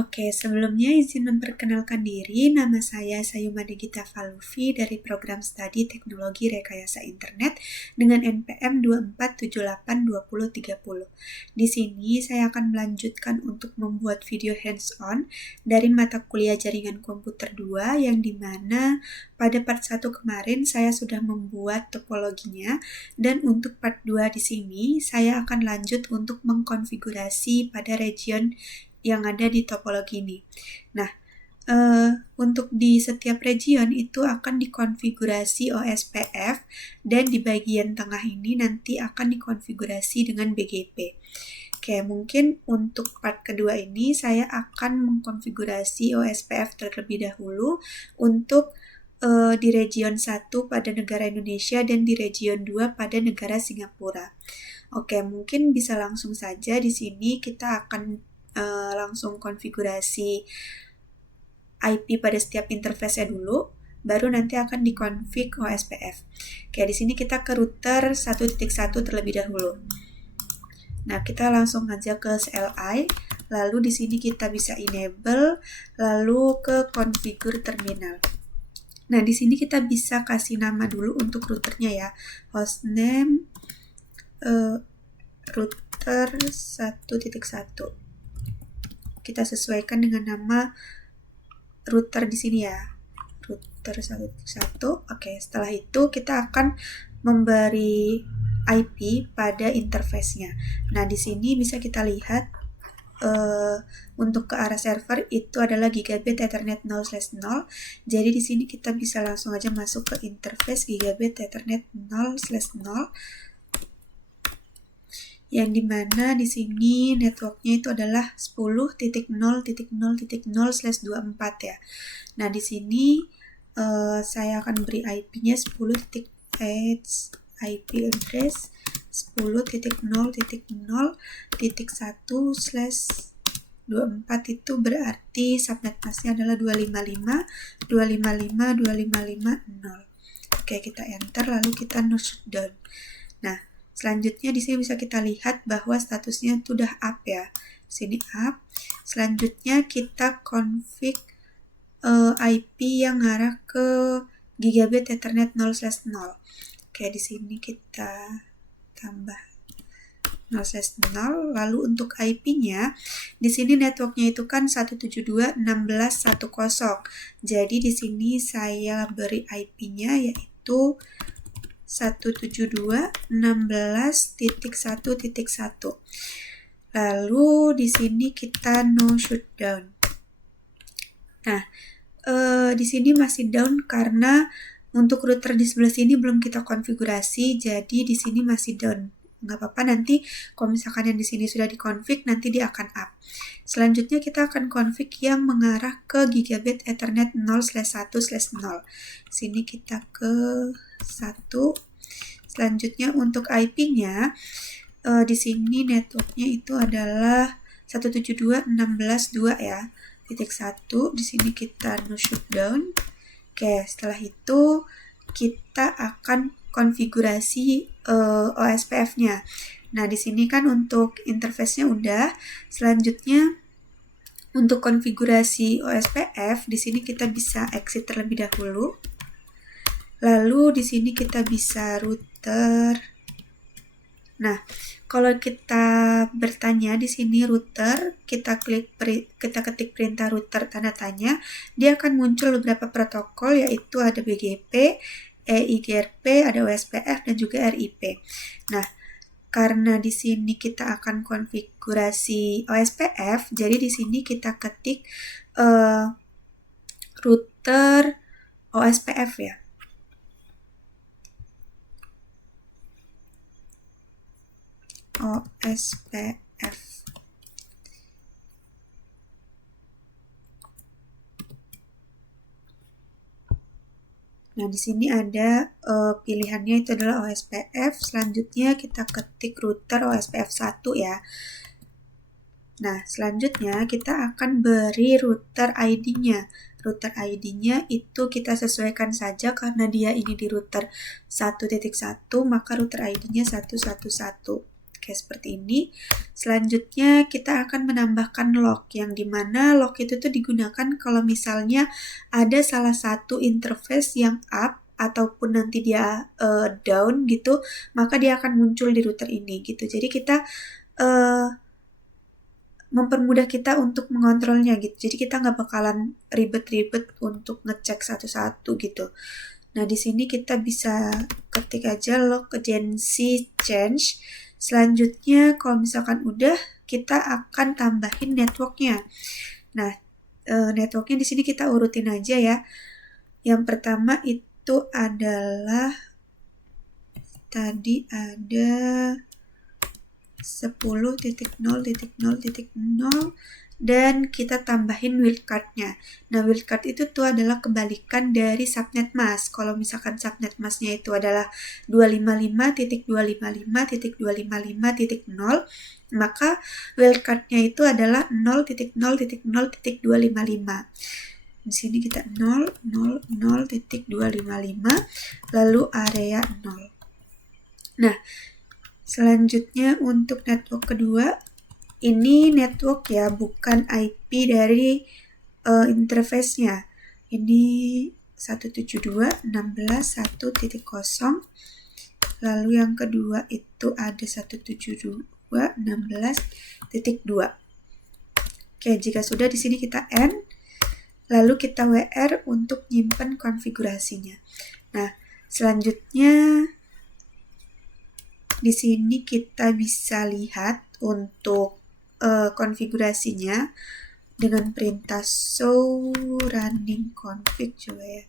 Oke, sebelumnya izin memperkenalkan diri, nama saya Sayuma Digita Falufi dari Program Studi Teknologi Rekayasa Internet dengan NPM 24782030. Di sini saya akan melanjutkan untuk membuat video hands-on dari mata kuliah Jaringan Komputer 2 yang dimana pada part 1 kemarin saya sudah membuat topologinya, dan untuk part 2 di sini saya akan lanjut untuk mengkonfigurasi pada region yang ada di topologi ini. Nah, untuk di setiap region itu akan dikonfigurasi OSPF, dan di bagian tengah ini nanti akan dikonfigurasi dengan BGP. Oke, mungkin untuk part kedua ini saya akan mengkonfigurasi OSPF terlebih dahulu untuk di region 1 pada negara Indonesia dan di region 2 pada negara Singapura. Oke, mungkin bisa langsung saja di sini kita akan langsung konfigurasi IP pada setiap interface-nya dulu, baru nanti akan dikonfig OSPF. Oke, di sini kita ke router 1.1 terlebih dahulu. Nah, kita langsung aja ke CLI, lalu di sini kita bisa enable, lalu ke configure terminal. Nah, di sini kita bisa kasih nama dulu untuk routernya ya, hostname router 1.1. Kita sesuaikan dengan nama router di sini ya, router 1.1. Oke, setelah itu kita akan memberi IP pada interface-nya. Nah, di sini bisa kita lihat untuk ke arah server itu adalah gigabit Ethernet 0/0. Jadi di sini kita bisa langsung aja masuk ke interface gigabit Ethernet 0/0. Yang dimana di sini networknya itu adalah 10.0.0.0/24 ya. Nah, di sini saya akan beri IP-nya 10.8 IP address 10.0.0.1/24 itu berarti subnet masknya adalah 255.255.255.0. Oke, kita enter lalu kita no shutdown. Nah, selanjutnya di sini bisa kita lihat bahwa statusnya sudah up ya. Sini up. Selanjutnya kita config IP yang ngarah ke gigabit Ethernet 0/0. Oke, di sini kita tambah 0/0. Lalu untuk IP-nya, di sini networknya itu kan 172.16.10. Jadi di sini saya beri IP-nya yaitu 172.16.1.1. Lalu di sini kita no shutdown. Nah, di sini masih down karena untuk router di sebelah sini belum kita konfigurasi, jadi di sini masih down. Nggak apa-apa, nanti kalau misalkan yang di sini sudah dikonfig, nanti dia akan up. Selanjutnya kita akan config yang mengarah ke gigabit Ethernet 0/1/0. Sini kita ke 1. Selanjutnya untuk IP-nya, di sini networknya itu adalah 172.16.2 ya. Titik 1. Di sini kita no shutdown. Oke, setelah itu kita akan konfigurasi OSPF-nya. Nah, di sini kan untuk interface-nya udah. Selanjutnya untuk konfigurasi OSPF, di sini kita bisa exit terlebih dahulu. Lalu di sini kita bisa router. Nah, kalau kita bertanya di sini router, kita ketik perintah router tanda tanya, dia akan muncul beberapa protokol yaitu ada BGP, EIGRP, ada OSPF dan juga RIP. Nah, karena di sini kita akan konfigurasi OSPF, jadi di sini kita ketik router OSPF ya. OSPF. Nah, di sini ada pilihannya itu adalah OSPF. Selanjutnya kita ketik router OSPF 1 ya. Nah, selanjutnya kita akan beri router ID-nya. Router ID-nya itu kita sesuaikan saja karena dia ini di router 1.1, maka router ID-nya 111. Oke, kayak seperti ini. Selanjutnya kita akan menambahkan lock, yang dimana lock itu tuh digunakan kalau misalnya ada salah satu interface yang up ataupun nanti dia down gitu, maka dia akan muncul di router ini gitu. Jadi kita mempermudah kita untuk mengontrolnya gitu. Jadi kita nggak bakalan ribet-ribet untuk ngecek satu-satu gitu. Nah, di sini kita bisa ketik aja log agency change. Selanjutnya, kalau misalkan udah, kita akan tambahin networknya. Nah, networknya di sini kita urutin aja ya. Yang pertama itu adalah tadi ada 10.0.0.0 dan kita tambahin wildcard-nya. Nah, wildcard itu tuh adalah kebalikan dari subnet mask. Kalau misalkan subnet mask-nya itu adalah 255.255.255.0, maka wildcard-nya itu adalah 0.0.0.255. Di sini kita 0.0.255, lalu area 0. Nah, selanjutnya untuk network kedua, ini network ya, bukan IP dari interface-nya. Ini 172.16.1.0. Lalu yang kedua itu ada 172.16.2. Oke, jika sudah di sini kita end. Lalu kita WR untuk nyimpen konfigurasinya. Nah, selanjutnya di sini kita bisa lihat untuk konfigurasinya dengan perintah show running config juga ya.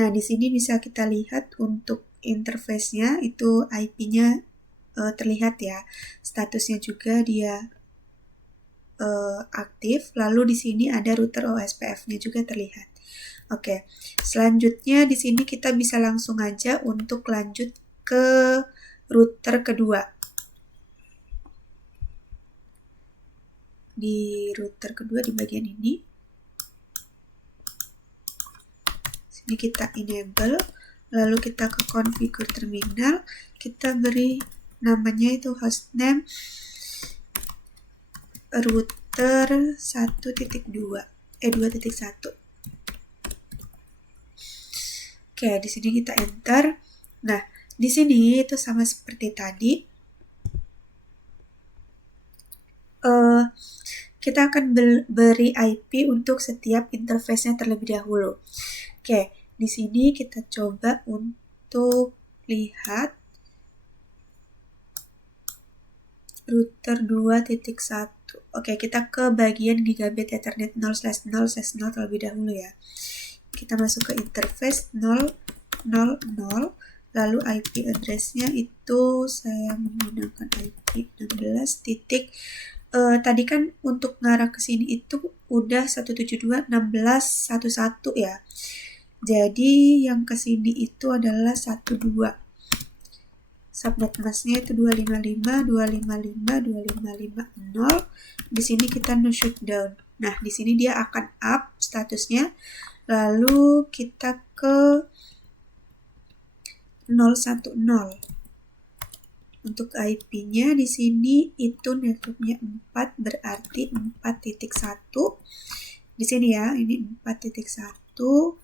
Nah, di sini bisa kita lihat untuk interface-nya itu IP-nya terlihat ya. Statusnya juga dia aktif. Lalu di sini ada router OSPF-nya juga terlihat. Oke, selanjutnya di sini kita bisa langsung aja untuk lanjut ke router kedua. Di router kedua di bagian ini, sini kita enable, lalu kita ke configure terminal, kita beri namanya itu hostname router 2.1. Oke, di sini kita enter. Nah, di sini itu sama seperti tadi. Kita akan beri IP untuk setiap interface-nya terlebih dahulu. Oke, di sini kita coba untuk lihat router 2.1. Oke, kita ke bagian gigabit Ethernet 0/0/0 terlebih dahulu ya. Kita masuk ke interface 000, lalu IP address-nya itu saya menggunakan IP 16. Tadi kan untuk ngarah ke sini itu udah 172.16.1.1 ya. Jadi yang ke sini itu adalah 12. Subnet mask-nya itu 255.255.255.0. Di sini kita no shutdown. Nah, di sini dia akan up statusnya. Lalu kita ke 010. Untuk IP-nya di sini itu network-nya 4, berarti 4.1. Di sini ya, ini 4.1.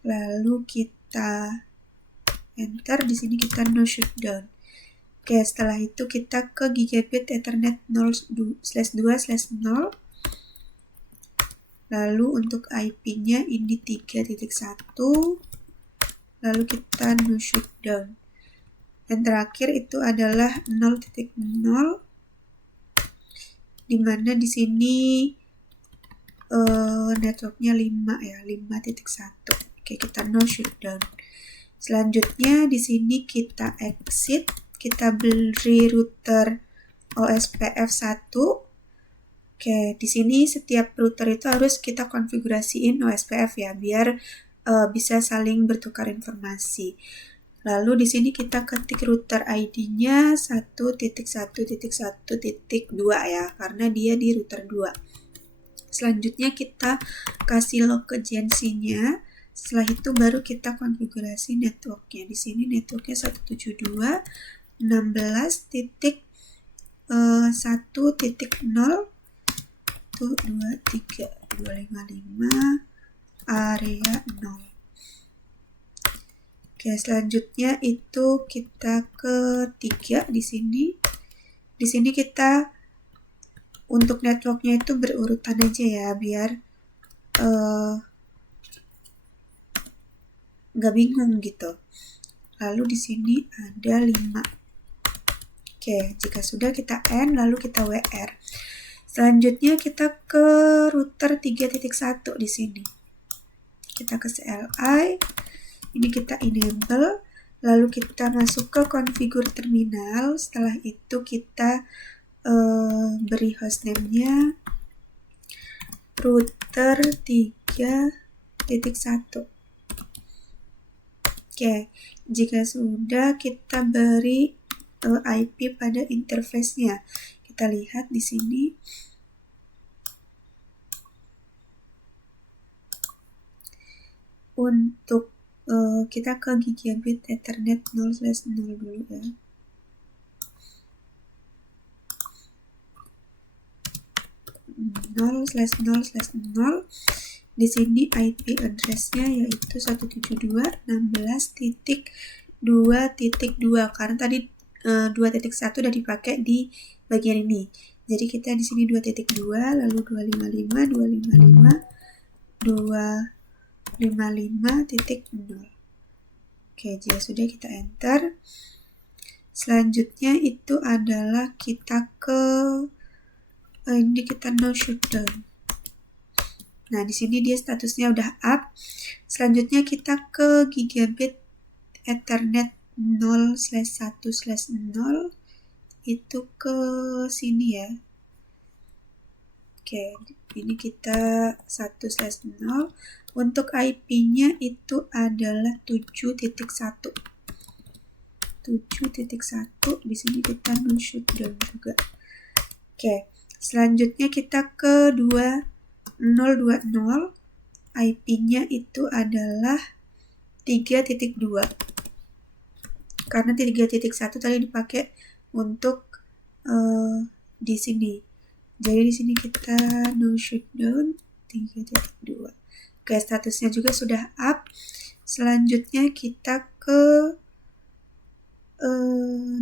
Lalu kita enter, di sini kita no shutdown. Oke, setelah itu kita ke gigabit Ethernet 0/2/0. Lalu untuk IP-nya ini 3.1. Lalu kita no shutdown. Dan terakhir itu adalah 0.0, dimana di sini networknya 5 ya, 5.1. Oke, kita no shutdown. Selanjutnya di sini kita exit, kita beri router OSPF 1. Oke, di sini setiap router itu harus kita konfigurasiin OSPF ya, biar bisa saling bertukar informasi. Lalu di sini kita ketik router ID-nya 1.1.1.2 ya, karena dia di router 2. Selanjutnya kita kasih log agency-nya. Setelah itu baru kita konfigurasi networknya. Di sini networknya 172. 16.1.0 1, 2, 3, 255 area 0. Oke, selanjutnya itu kita ke 3 di sini. Di sini kita untuk networknya itu berurutan aja ya, biar nggak bingung gitu. Lalu di sini ada 5. Oke, jika sudah kita N, lalu kita WR. Selanjutnya kita ke router 3.1 di sini. Kita ke CLI, ini kita enable, lalu kita masuk ke configure terminal. Setelah itu kita beri hostname-nya router 3.1. Oke, jika sudah kita beri IP pada interface-nya. Kita lihat di sini. Untuk kita ke gigabit Ethernet 0/0 dulu ya. (0/0/0). Di sini IP address-nya yaitu 172.16.2.2 karena tadi 2.1 udah dipakai di bagian ini. Jadi kita di sini 2.2 lalu 255.255.0. Oke, jika sudah kita enter. Selanjutnya itu adalah kita ke ini kita no shutdown. Nah, di sini dia statusnya udah up. Selanjutnya kita ke gigabit Ethernet 0/1/0 itu ke sini ya. Oke, ini kita 1/0. Untuk IP-nya itu adalah 7.1. 7.1. Di sini kita no shutdown juga. Oke, selanjutnya kita ke 2.0.2.0. IP-nya itu adalah 3.2. Karena 3.1 tadi dipakai untuk di sini. Jadi di sini kita no shutdown 3.2. Oke, statusnya juga sudah up. Selanjutnya kita ke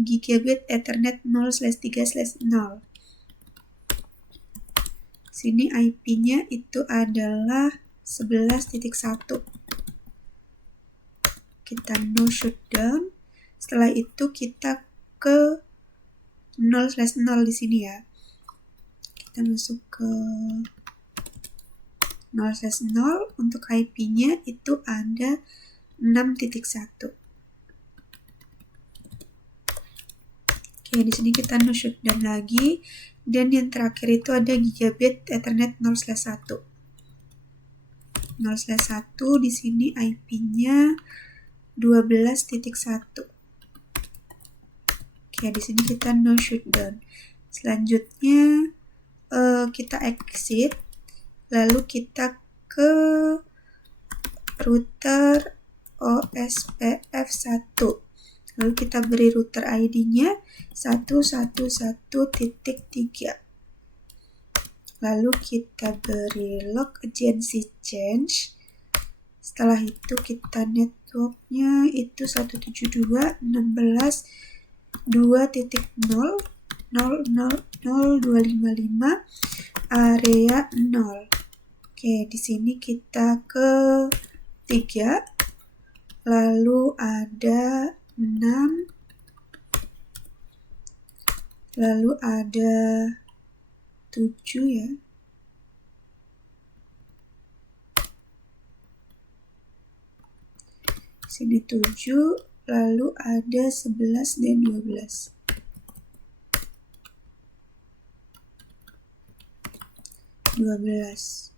gigabit Ethernet 0/3/0. Sini IP-nya itu adalah 11.1. Kita no shutdown. Setelah itu kita ke 0/0 di sini ya. Kita masuk ke 0/0. Untuk IP-nya itu ada 6.1. Oke, di sini kita no shutdown lagi. Dan yang terakhir itu ada gigabit Ethernet 0/1. 0/1 di sini IP-nya 12.1. Oke, di sini kita no shutdown. Selanjutnya kita exit, lalu kita ke router OSPF1. Lalu kita beri router ID-nya 111.3. Lalu kita beri log agency change. Setelah itu kita networknya itu 172.16.2.0.0.255 area 0. Oke, di sini kita ke 3. Lalu ada 6. Lalu ada 7 ya. Sini 7, lalu ada 11 dan 12. 12.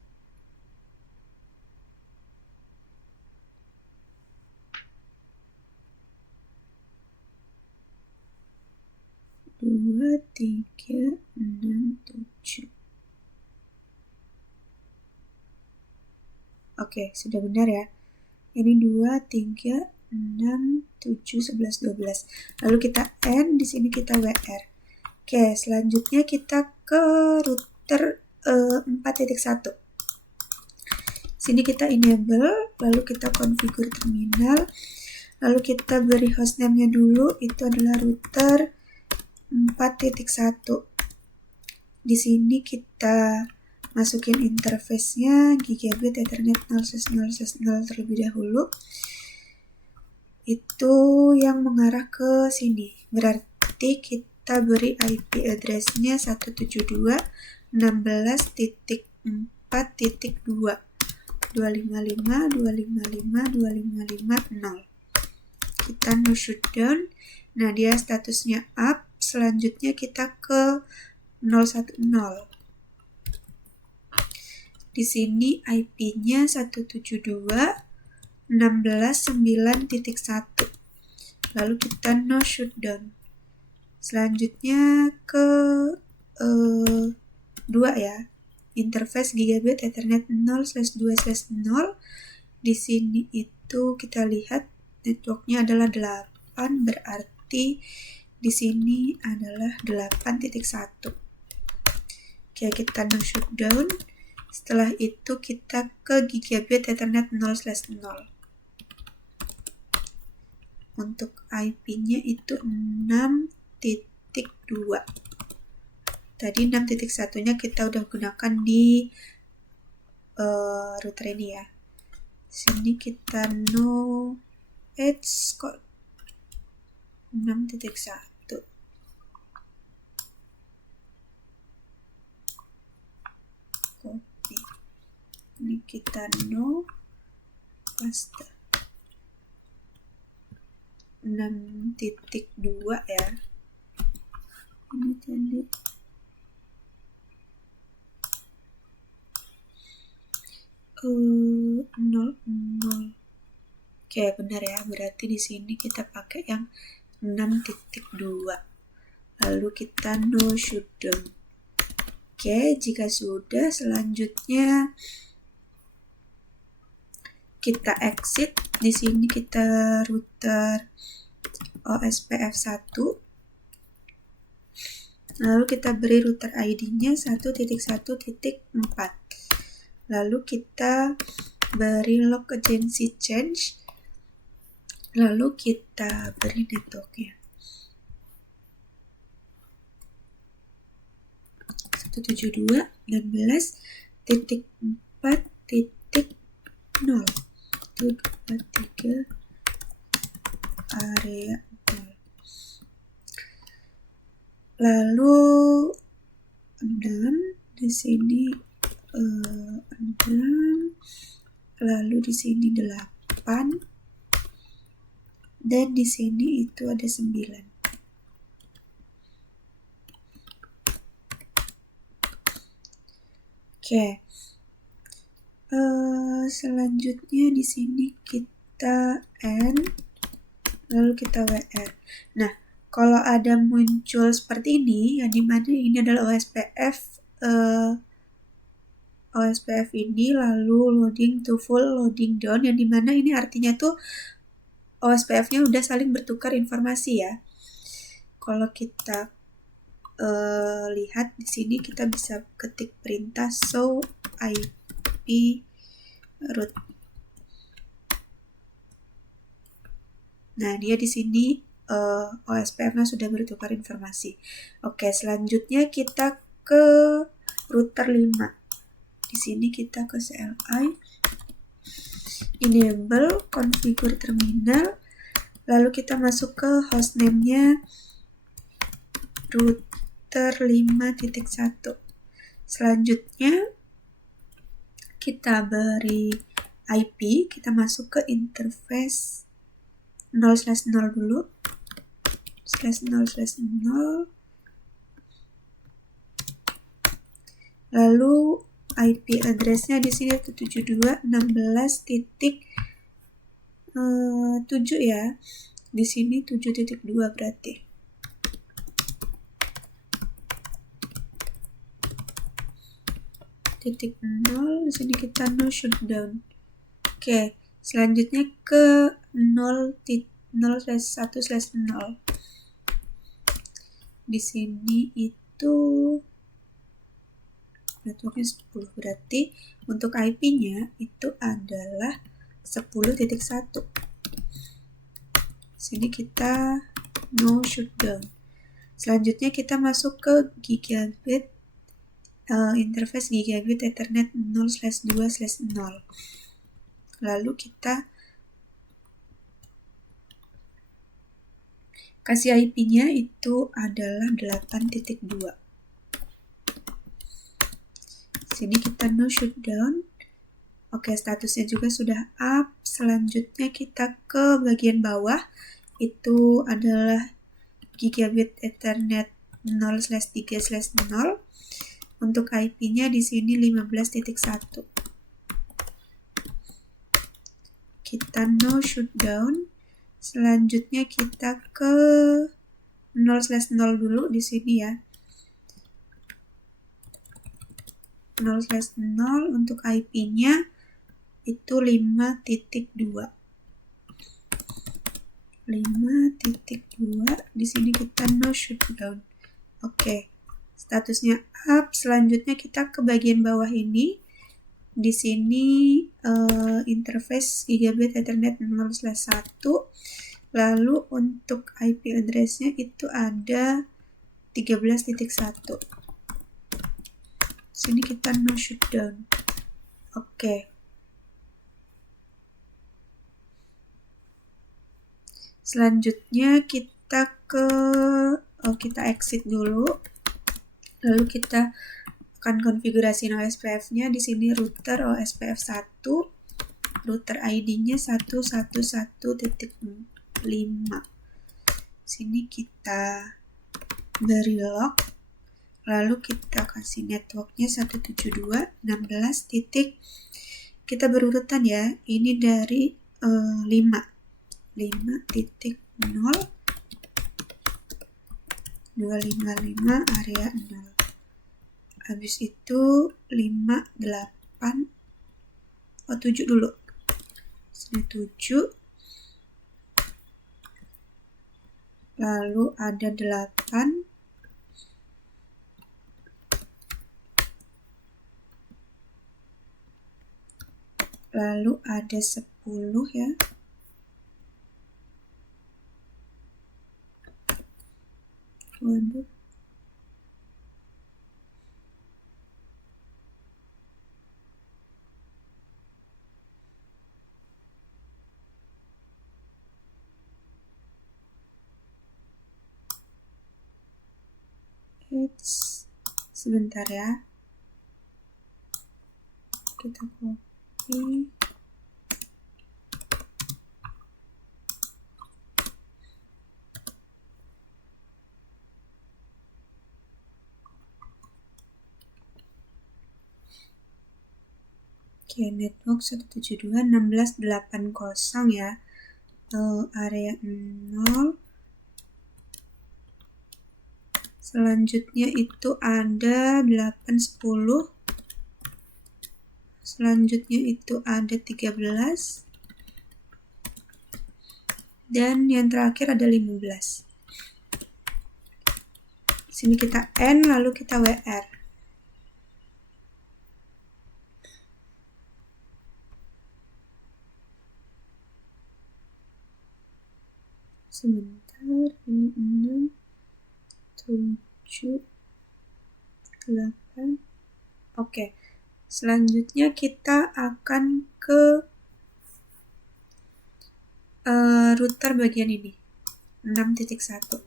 Dua, 3, 6, 7. Oke, sudah benar ya. Ini 2, 3, 6, 7, 11, 12. Lalu kita N, di sini kita WR. Oke, selanjutnya kita ke router 4.1. Sini kita enable, lalu kita configure terminal, lalu kita beri hostname-nya dulu, itu adalah router 4.1. Di sini kita masukin interface-nya gigabit Ethernet 0/0/0 terlebih dahulu. Itu yang mengarah ke sini. Berarti kita beri IP address-nya 172.16.4.2. 255.255.255.0. Kita no shutdown. Nah, dia statusnya up. Selanjutnya kita ke 010. Di sini IP-nya 172.16.9.1. Lalu kita no shutdown. Selanjutnya ke 2 ya. Interface gigabit Ethernet 0/2/0. Di sini itu kita lihat networknya adalah 8, berarti di sini adalah 8.1. Oke, kita no shutdown. Setelah itu kita ke gigabit Ethernet 0/0. Untuk IP-nya itu 6.2. Tadi 6.1-nya kita udah gunakan di router ini ya. Sini kita no edge kok 6.1. Copy. Ini kita no paste 6.2 ya. Ini tadi 0. Oke, benar ya. Berarti di sini kita pakai yang 6.2. Lalu kita no shutdown. Oke, jika sudah, selanjutnya kita exit. Di sini kita router OSPF1. Lalu kita beri router ID-nya 1.1.4. Lalu kita beri log agency change. Lalu kita beri networknya 172.16.4.0. 123 area 0. Lalu 6 di sini 6, lalu di sini 8, dan di sini itu ada 9. Oke. Selanjutnya di sini kita N, lalu kita WR. Nah, kalau ada muncul seperti ini, yang dimana ini adalah OSPF ini, lalu loading to full, loading down, yang dimana ini artinya tuh OSPF-nya udah saling bertukar informasi ya. Kalau kita lihat di sini, kita bisa ketik perintah show IP root. Nah, dia di sini OSPF-nya sudah bertukar informasi. Oke, selanjutnya kita ke router 5. Di sini kita ke CLI, enable, configure terminal, lalu kita masuk ke hostname-nya router 5.1. Selanjutnya kita beri IP, kita masuk ke interface 0/0 dulu, /0/0, lalu IP address-nya di sini 172.16.7 ya. Di sini 7.2 berarti. .0, di sini kita no shutdown. Oke, selanjutnya ke 0/1/0. Di sini itu networknya 10, berarti untuk IP-nya itu adalah 10.1. Sini kita no shutdown. Selanjutnya kita masuk ke gigabit interface gigabit Ethernet 0/2/0. Lalu kita kasih IP-nya itu adalah 8.2. Sini kita no shutdown. Oke, statusnya juga sudah up. Selanjutnya kita ke bagian bawah. Itu adalah gigabit Ethernet 0/3/0. Untuk IP-nya di sini 15.1. Kita no shutdown. Selanjutnya kita ke 0/0 dulu di sini ya. 0/0 untuk IP-nya itu 5.2. 5.2 di sini kita no shutdown. Oke. Statusnya up. Selanjutnya kita ke bagian bawah ini. Di sini interface gigabit Ethernet 0/1. Lalu untuk IP address-nya itu ada 13.1. Sini kita no shutdown. Oke. Selanjutnya kita kita exit dulu. Lalu kita akan konfigurasi OSPF-nya. Di sini router OSPF 1. Router ID-nya 111.5. Sini kita beri log. Lalu kita kasih networknya 172.16. Kita berurutan ya. Ini dari 5.0 255 area 0. Habis itu 58 7 dulu. Sini 7. Lalu ada 8. Lalu ada 10 ya. Waduh. Sebentar ya. Kita copy. Oke, network 172.16.80 ya. Area 0. Selanjutnya itu ada 810. Selanjutnya itu ada 13. Dan yang terakhir ada 15. Sini kita N, lalu kita WR. Sebentar, ini 6, 7, 8. Oke. Selanjutnya kita akan ke router bagian ini. 6.1.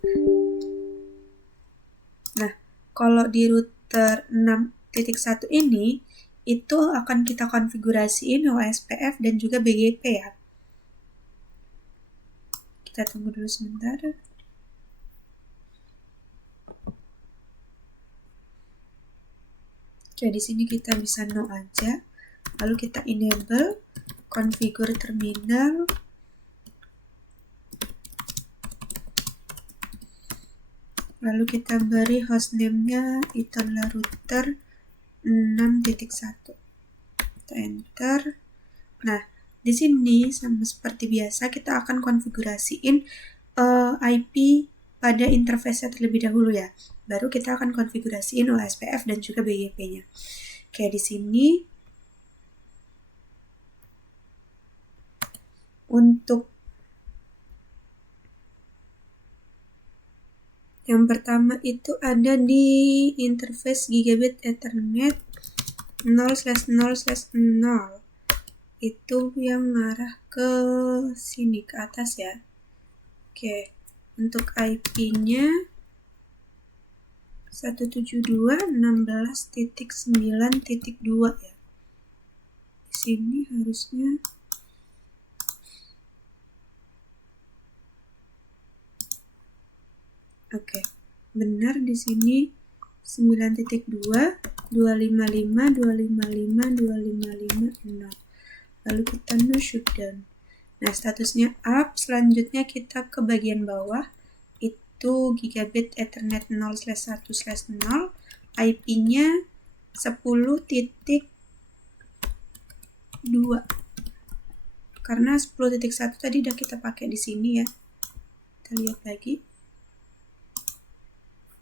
Nah, kalau di router 6.1 ini itu akan kita konfigurasiin OSPF dan juga BGP ya. Kita tunggu dulu sebentar. Oke, di sini kita bisa no aja. Lalu kita enable, configure terminal. Lalu kita beri hostname-nya itu adalah router 6.1. Kita enter. Nah, di sini sama seperti biasa kita akan konfigurasiin IP pada interface terlebih dahulu ya. Baru kita akan konfigurasiin OSPF dan juga BGP-nya. Oke, di sini untuk yang pertama itu ada di interface gigabit Ethernet 0/0/0. Itu yang ngarah ke sini, ke atas ya. Oke, untuk IP-nya 172.16.9.2 ya. Di sini harusnya oke, benar di sini 9.2, 255, 255, 255, 0. Lalu kita no shutdown. Nah, statusnya up. Selanjutnya kita ke bagian bawah. Itu gigabit Ethernet 0/1/0. IP-nya 10.2. Karena 10.1 tadi udah kita pakai di sini ya. Kita lihat lagi.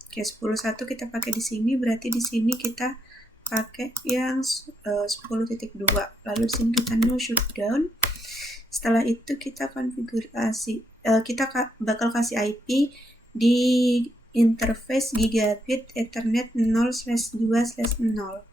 Oke, 10.1 kita pakai di sini, berarti di sini kita pakai yang 10.2. Lalu di sini kita no shutdown. Setelah itu kita konfigurasi, kita bakal kasih IP di interface gigabit Ethernet 0/2/0.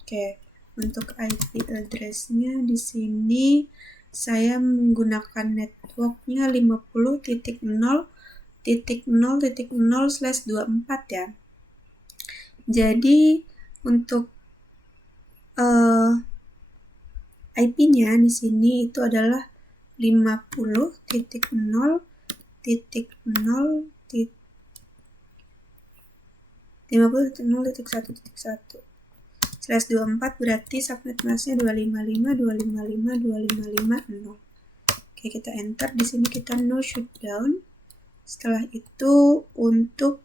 Oke, untuk IP address-nya di sini saya menggunakan networknya 50.0.0.0/24 ya. Jadi untuk IP-nya di sini itu adalah 50.0.0.1.1/24 berarti subnet masknya 255.255.255.0. Oke, kita enter. Di sini kita no shutdown. Setelah itu untuk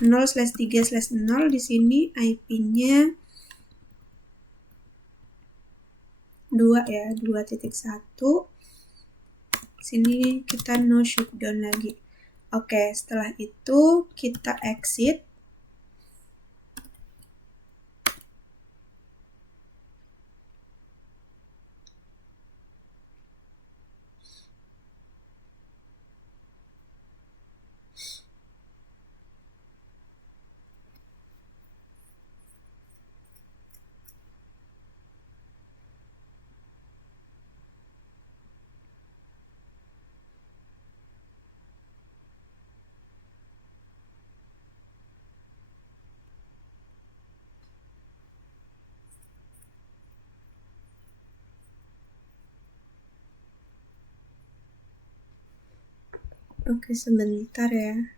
0/3/0 di sini IP-nya 2 ya, 2.1. Sini kita no shutdown lagi. Oke, setelah itu kita exit. Oke, sebentar ya.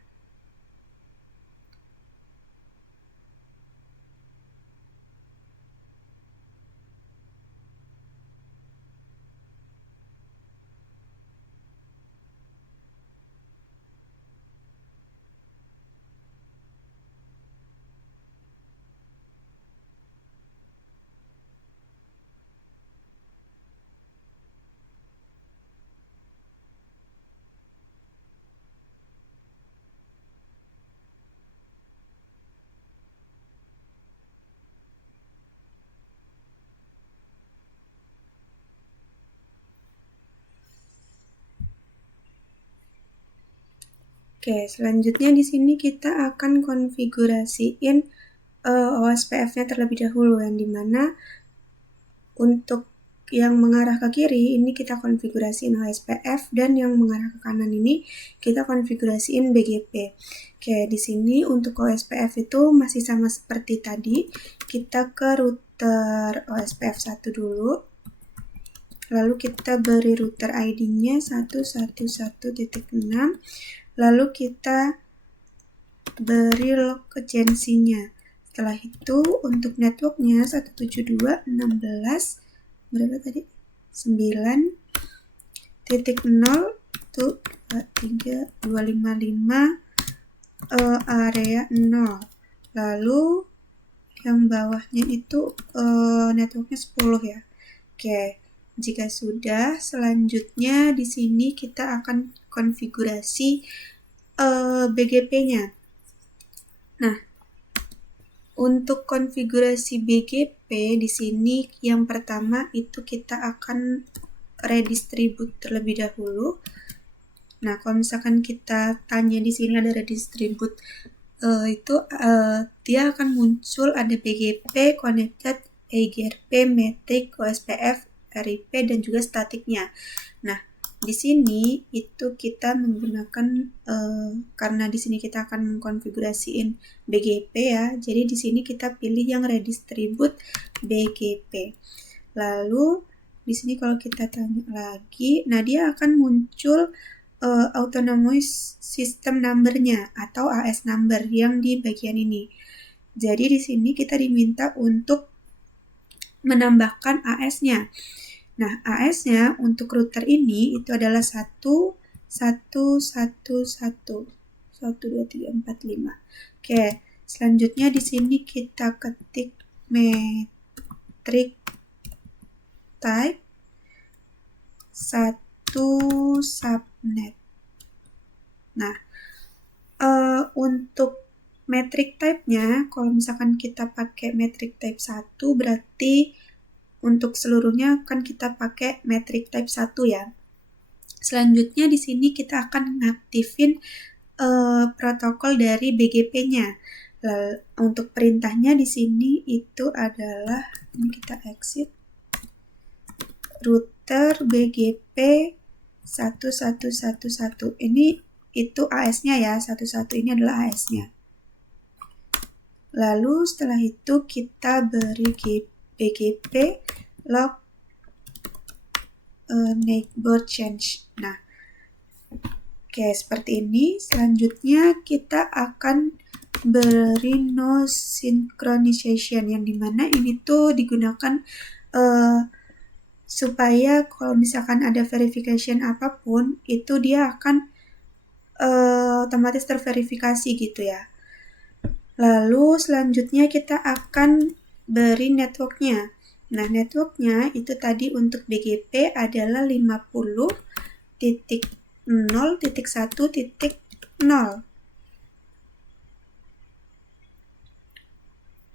Oke, selanjutnya di sini kita akan konfigurasiin OSPF-nya terlebih dahulu, yang dimana untuk yang mengarah ke kiri ini kita konfigurasiin OSPF dan yang mengarah ke kanan ini kita konfigurasiin BGP. Oke, di sini untuk OSPF itu masih sama seperti tadi. Kita ke router OSPF 1 dulu. Lalu kita beri router ID-nya 111.6. Lalu kita beri locagency-nya. Setelah itu untuk networknya 172.16 berapa tadi? 9.0 tuh 3.255 area 0. Lalu yang bawahnya itu networknya 10 ya. Oke, jika sudah, selanjutnya di sini kita akan konfigurasi BGP-nya. Nah, untuk konfigurasi BGP di sini yang pertama itu kita akan redistribute terlebih dahulu. Nah, kalau misalkan kita tanya di sini ada redistribute dia akan muncul ada BGP, connected, EGRP, metric, OSPF, RIP, dan juga statiknya. Nah, di sini itu kita menggunakan karena di sini kita akan mengkonfigurasiin BGP ya. Jadi di sini kita pilih yang redistribute BGP. Lalu di sini kalau kita tanya lagi, nah dia akan muncul autonomous system number-nya atau AS number yang di bagian ini. Jadi di sini kita diminta untuk menambahkan AS-nya. Nah, AS-nya untuk router ini itu adalah 1, 1, 1, 1, 1, 2, 3, 4, 5. Oke, selanjutnya di sini kita ketik metric type 1 subnet. Nah, untuk metric type-nya, kalau misalkan kita pakai metric type 1, berarti untuk seluruhnya kan kita pakai metric type 1 ya. Selanjutnya di sini kita akan ngaktifin protokol dari BGP-nya. Untuk perintahnya di sini itu adalah, ini kita exit, router BGP 1111. Ini itu AS-nya ya, 11 ini adalah AS-nya. Lalu setelah itu kita beri BGP log neighbor change. Nah, oke, seperti ini. Selanjutnya kita akan beri no synchronization, yang dimana ini tuh digunakan supaya kalau misalkan ada verification apapun, itu dia akan otomatis terverifikasi gitu ya. Lalu selanjutnya kita akan beri networknya. Nah, networknya itu tadi untuk BGP adalah 50.0.1.0.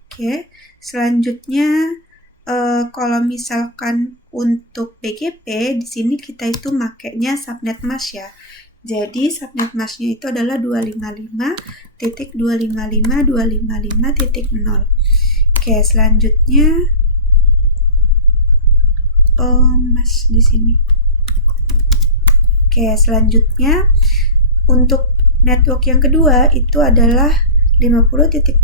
Oke, selanjutnya kalau misalkan untuk BGP di sini kita itu makainya subnet mask ya. Jadi subnet masknya itu adalah 255.255.255.0. Oke, selanjutnya mask di sini. Oke, selanjutnya untuk network yang kedua itu adalah 50.0.2.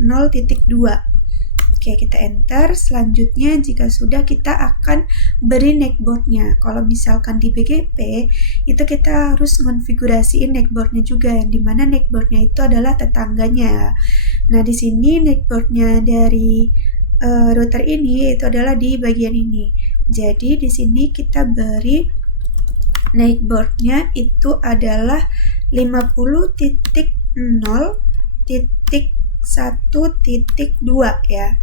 Oke, kita enter. Selanjutnya jika sudah, kita akan beri neckboardnya. Kalau misalkan di BGP itu kita harus konfigurasiin neckboardnya juga, yang dimana neckboardnya itu adalah tetangganya. Nah, di sini neckboardnya dari router ini itu adalah di bagian ini. Jadi di sini kita beri neckboardnya itu adalah 50.0.1.2 ya.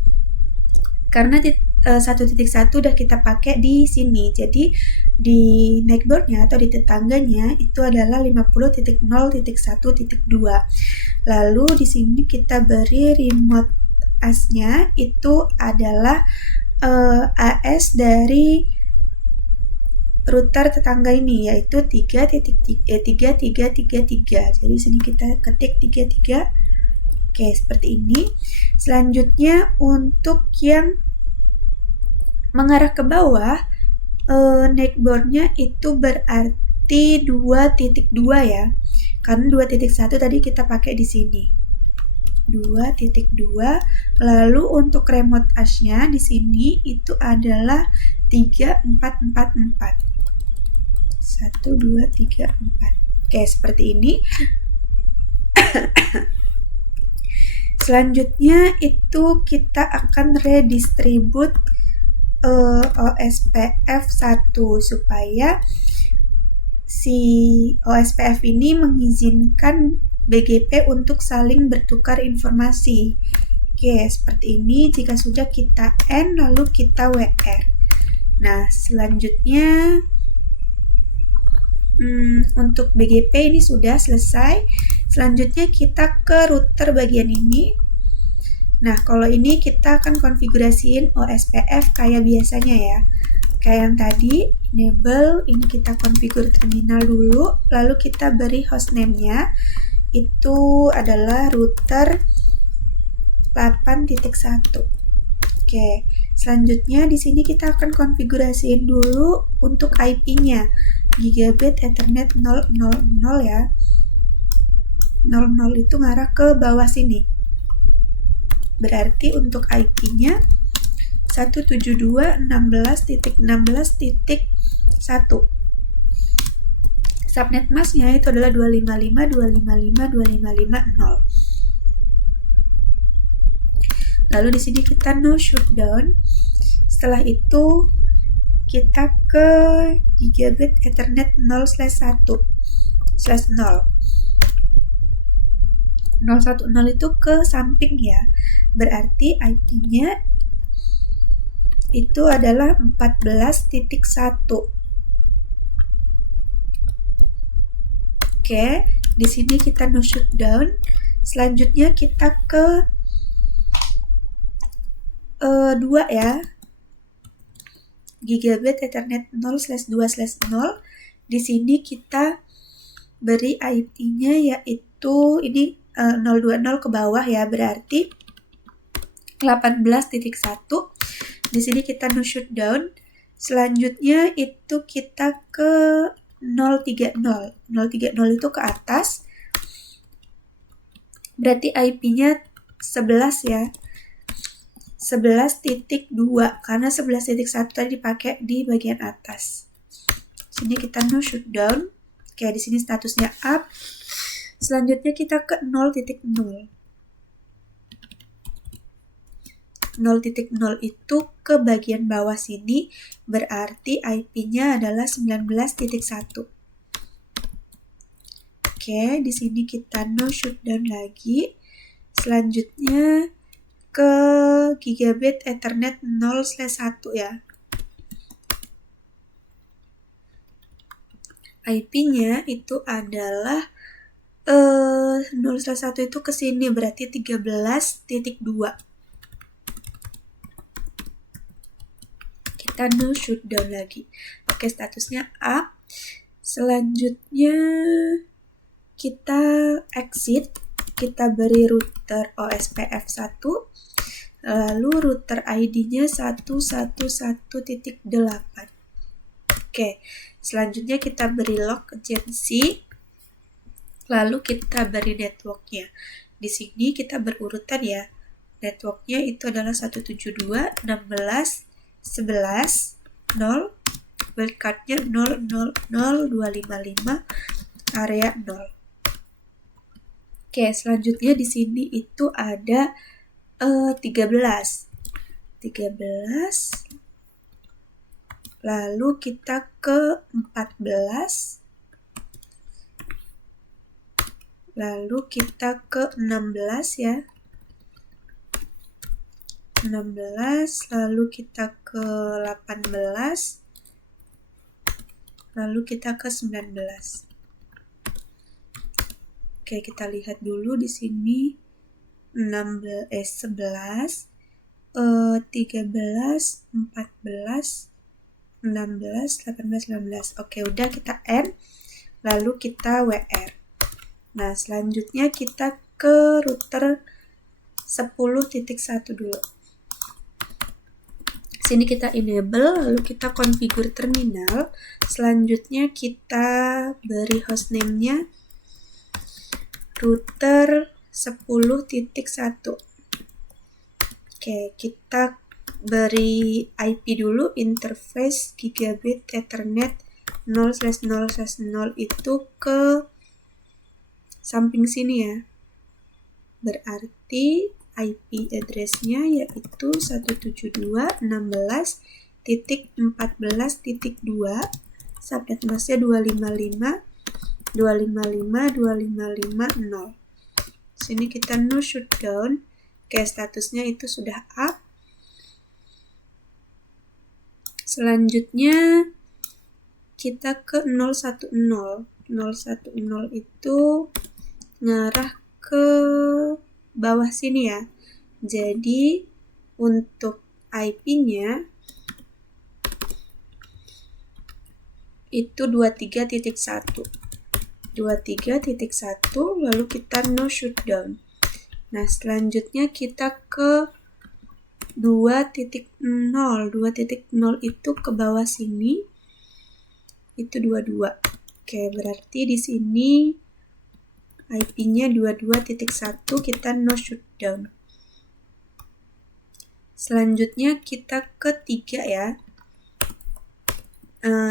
Karena 1.1 udah kita pakai di sini, jadi di neckboardnya atau di tetangganya itu adalah 50.0.1.2. Lalu di sini kita beri remote AS-nya itu adalah AS dari router tetangga ini, yaitu 3.3.3.3. Jadi sini kita ketik 33. Oke, seperti ini. Selanjutnya untuk yang mengarah ke bawah, neckboardnya itu berarti 2.2 ya. Karena 2.1 tadi kita pakai di sini. 2.2. Lalu untuk remote AS-nya di sini itu adalah 3444. 1, 2, 3, 4. Oke, seperti ini. Selanjutnya itu kita akan redistribute OSPF 1 supaya si OSPF ini mengizinkan BGP untuk saling bertukar informasi. Oke, seperti ini. Jika sudah, kita N lalu kita WR. Nah, selanjutnya untuk BGP ini sudah selesai. Selanjutnya kita ke router bagian ini. Nah, kalau ini kita akan konfigurasiin OSPF kayak biasanya ya. Kayak yang tadi, enable, ini kita konfigur terminal dulu, lalu kita beri hostname-nya, itu adalah router 8.1. Oke, selanjutnya di sini kita akan konfigurasiin dulu untuk IP-nya, gigabit Ethernet 000 ya. 00 itu ngarah ke bawah sini. Berarti untuk IP-nya 172.16.16.1. Subnet masknya itu adalah 255.255.255.0. Lalu di sini kita no shutdown. Setelah itu kita ke gigabit Ethernet 0/1/0. 010 itu ke samping ya. Berarti IP-nya itu adalah 14.1. Oke, di sini kita no shutdown. Selanjutnya kita ke 2 ya. Gigabit Ethernet 0/2/0. Di sini kita beri IP-nya yaitu ini 020 ke bawah ya, berarti 18.1. Di sini kita no shutdown. Selanjutnya itu kita ke 030. 030 itu ke atas. Berarti IP-nya 11 ya. 11.2 karena 11.1 tadi dipakai di bagian atas. Sini kita no shutdown. Oke, di sini statusnya up. Selanjutnya kita ke 0.0. 0.0 itu ke bagian bawah sini, berarti IP-nya adalah 19.1. Oke, di sini kita no shutdown lagi. Selanjutnya ke gigabit Ethernet 0/1 ya. IP-nya itu adalah 0/1 itu ke sini, berarti 13.2. Kita no shutdown lagi. Oke, statusnya up. Selanjutnya kita exit. Kita beri router OSPF 1. Lalu router ID-nya 111.8. Oke, selanjutnya kita beri log agency. Lalu kita beri networknya. Di sini kita berurutan ya. Networknya itu adalah 172.16.11.0. Wildcardnya 000.255 area 0. Oke, selanjutnya di sini itu ada 13. Lalu kita ke 14. Lalu kita ke 16 ya. 16, lalu kita ke 18. Lalu kita ke 19. Oke, kita lihat dulu di sini 11, 13, 14, 16, 18, 19. Oke, udah kita end. Lalu kita WR. Nah, selanjutnya kita ke router 10.1 dulu. Sini kita enable, lalu kita configure terminal. Selanjutnya kita beri hostname-nya router 10.1. Oke, kita beri IP dulu, interface gigabit Ethernet 0/0/0 itu ke samping sini ya. Berarti IP address-nya yaitu 172.16.14.2. Subnet masknya 255.255.255.0. Sini kita no shutdown. Oke, statusnya itu sudah up. Selanjutnya kita ke 010. 010 itu ngarah ke bawah sini ya. Jadi untuk IP-nya itu 23.1. 23.1 lalu kita no shutdown. Nah, selanjutnya kita ke 2.0. 2.0 itu ke bawah sini. Itu 22. Oke, berarti di sini IP-nya 22.1, kita no shutdown. Selanjutnya kita ke 3 ya.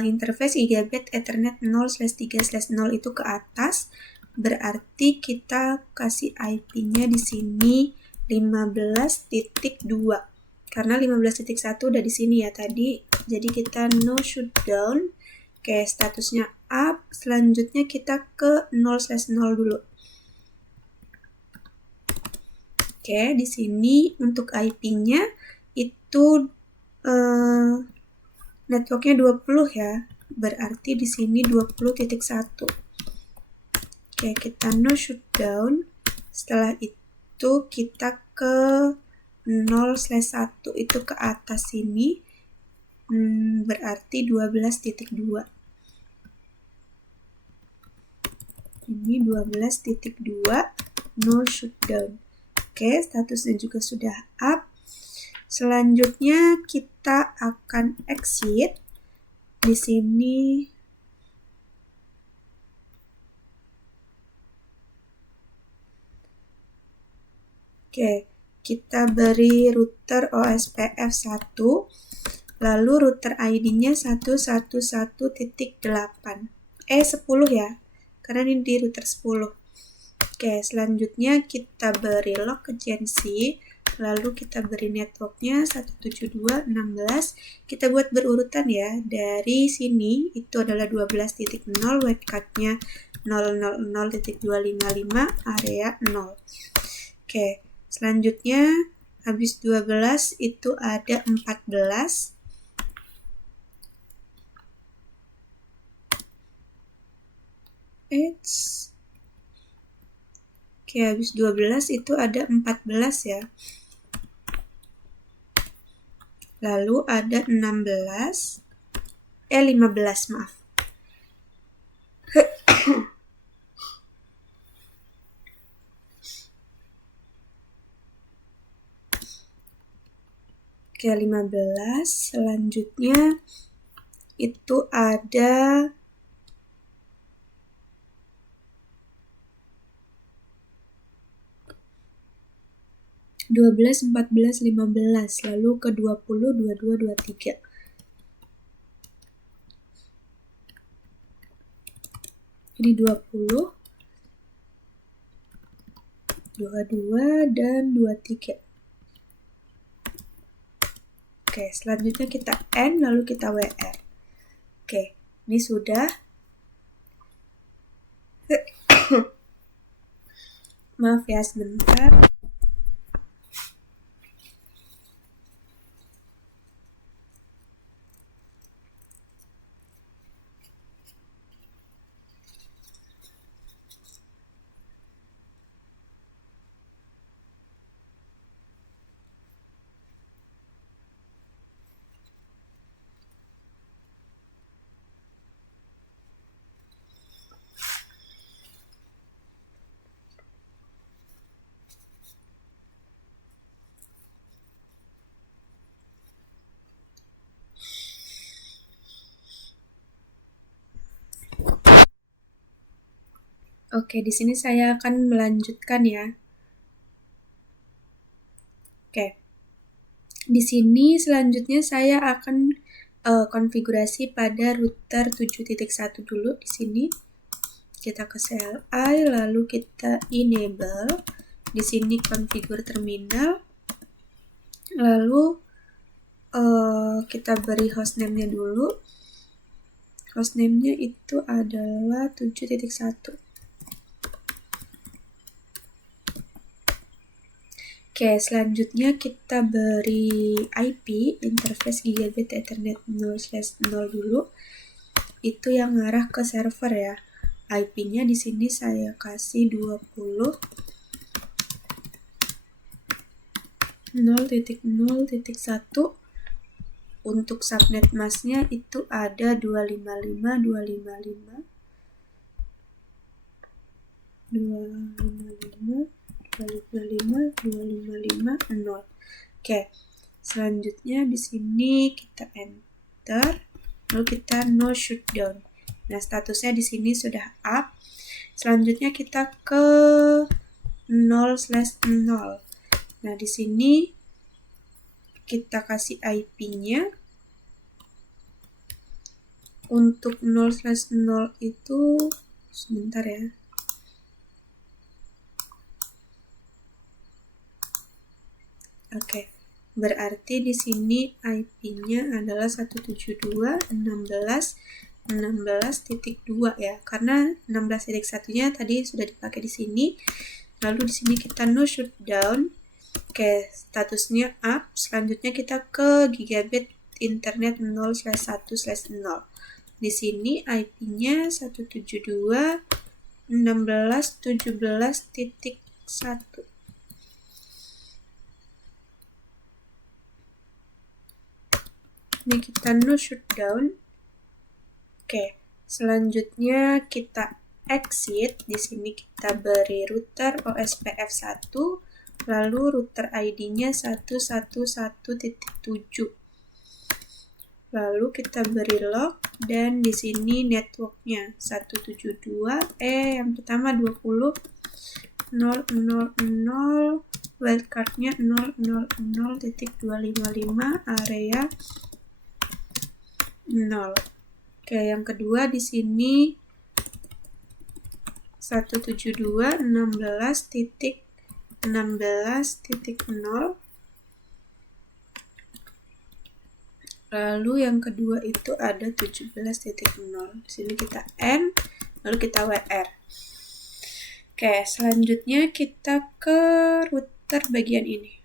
Interface Gigabit Ethernet 0/3/0 itu ke atas, berarti kita kasih IP-nya di sini 15.2. Karena 15.1 udah di sini ya tadi, jadi kita no shutdown. Oke, statusnya up. Selanjutnya kita ke 0/0 dulu. Oke, di sini untuk IP-nya itu networknya 20 ya, berarti di sini 20.1. Oke, kita no shutdown. Setelah itu kita ke 0/1 itu ke atas sini, berarti 12.2. Ini 12.2 no shutdown. Oke, statusnya juga sudah up. Selanjutnya kita akan exit. Di sini oke, kita beri router OSPF 1, lalu router ID-nya 111.8. 10 ya, karena ini di router 10. Oke, selanjutnya kita beri log agency, lalu kita beri networknya 172.16. Kita buat berurutan ya, dari sini itu adalah 12.0, webcard-nya 000.255, area 0. Oke, selanjutnya habis 12 itu ada 14. Oke, habis 12 itu ada 14 ya. Lalu ada 15, 15 maaf. Oke, 15. Selanjutnya itu ada 12, 14, 15, lalu ke 20, 22, 23. Ini 20, 22, dan 23. Oke, selanjutnya kita N, lalu kita WR. Oke, ini sudah. Maaf ya, sebentar. Oke, di sini saya akan melanjutkan ya. Oke. Di sini selanjutnya saya akan konfigurasi pada router 7.1 dulu di sini. Kita ke CLI, lalu kita enable. Di sini configure terminal. Lalu kita beri hostname-nya dulu. Hostname-nya itu adalah 7.1. Oke, selanjutnya kita beri IP interface gigabit Ethernet 0/0 dulu. Itu yang ngarah ke server ya. IP-nya di sini saya kasih 20.0.0.1. Untuk subnet masknya itu ada 255.255.255.255.0. Oke, selanjutnya di sini kita enter, lalu kita no shutdown. Nah, statusnya di sini sudah up. Selanjutnya kita ke 0/0. Nah, di sini kita kasih IP-nya. Untuk 0/0 itu sebentar ya. Oke. Berarti di sini IP-nya adalah 172.16.16.2 ya. Karena 16.1-nya tadi sudah dipakai di sini. Lalu di sini kita no shutdown. Oke, statusnya up. Selanjutnya kita ke gigabit internet 0/1/0. Di sini IP-nya 172.16.17.1. Ini kita no shutdown. Oke, selanjutnya kita exit. Di sini kita beri router OSPF1, lalu router ID-nya 111.7. Lalu kita beri log, dan di sini networknya 172, yang pertama 20.0.0.0, wildcardnya 0.0.0.255, area 0. Oke, yang kedua di sini 172.16.16.0. Lalu yang kedua itu ada 17.0. Di sini kita N, lalu kita WR. Oke, selanjutnya kita ke router bagian ini.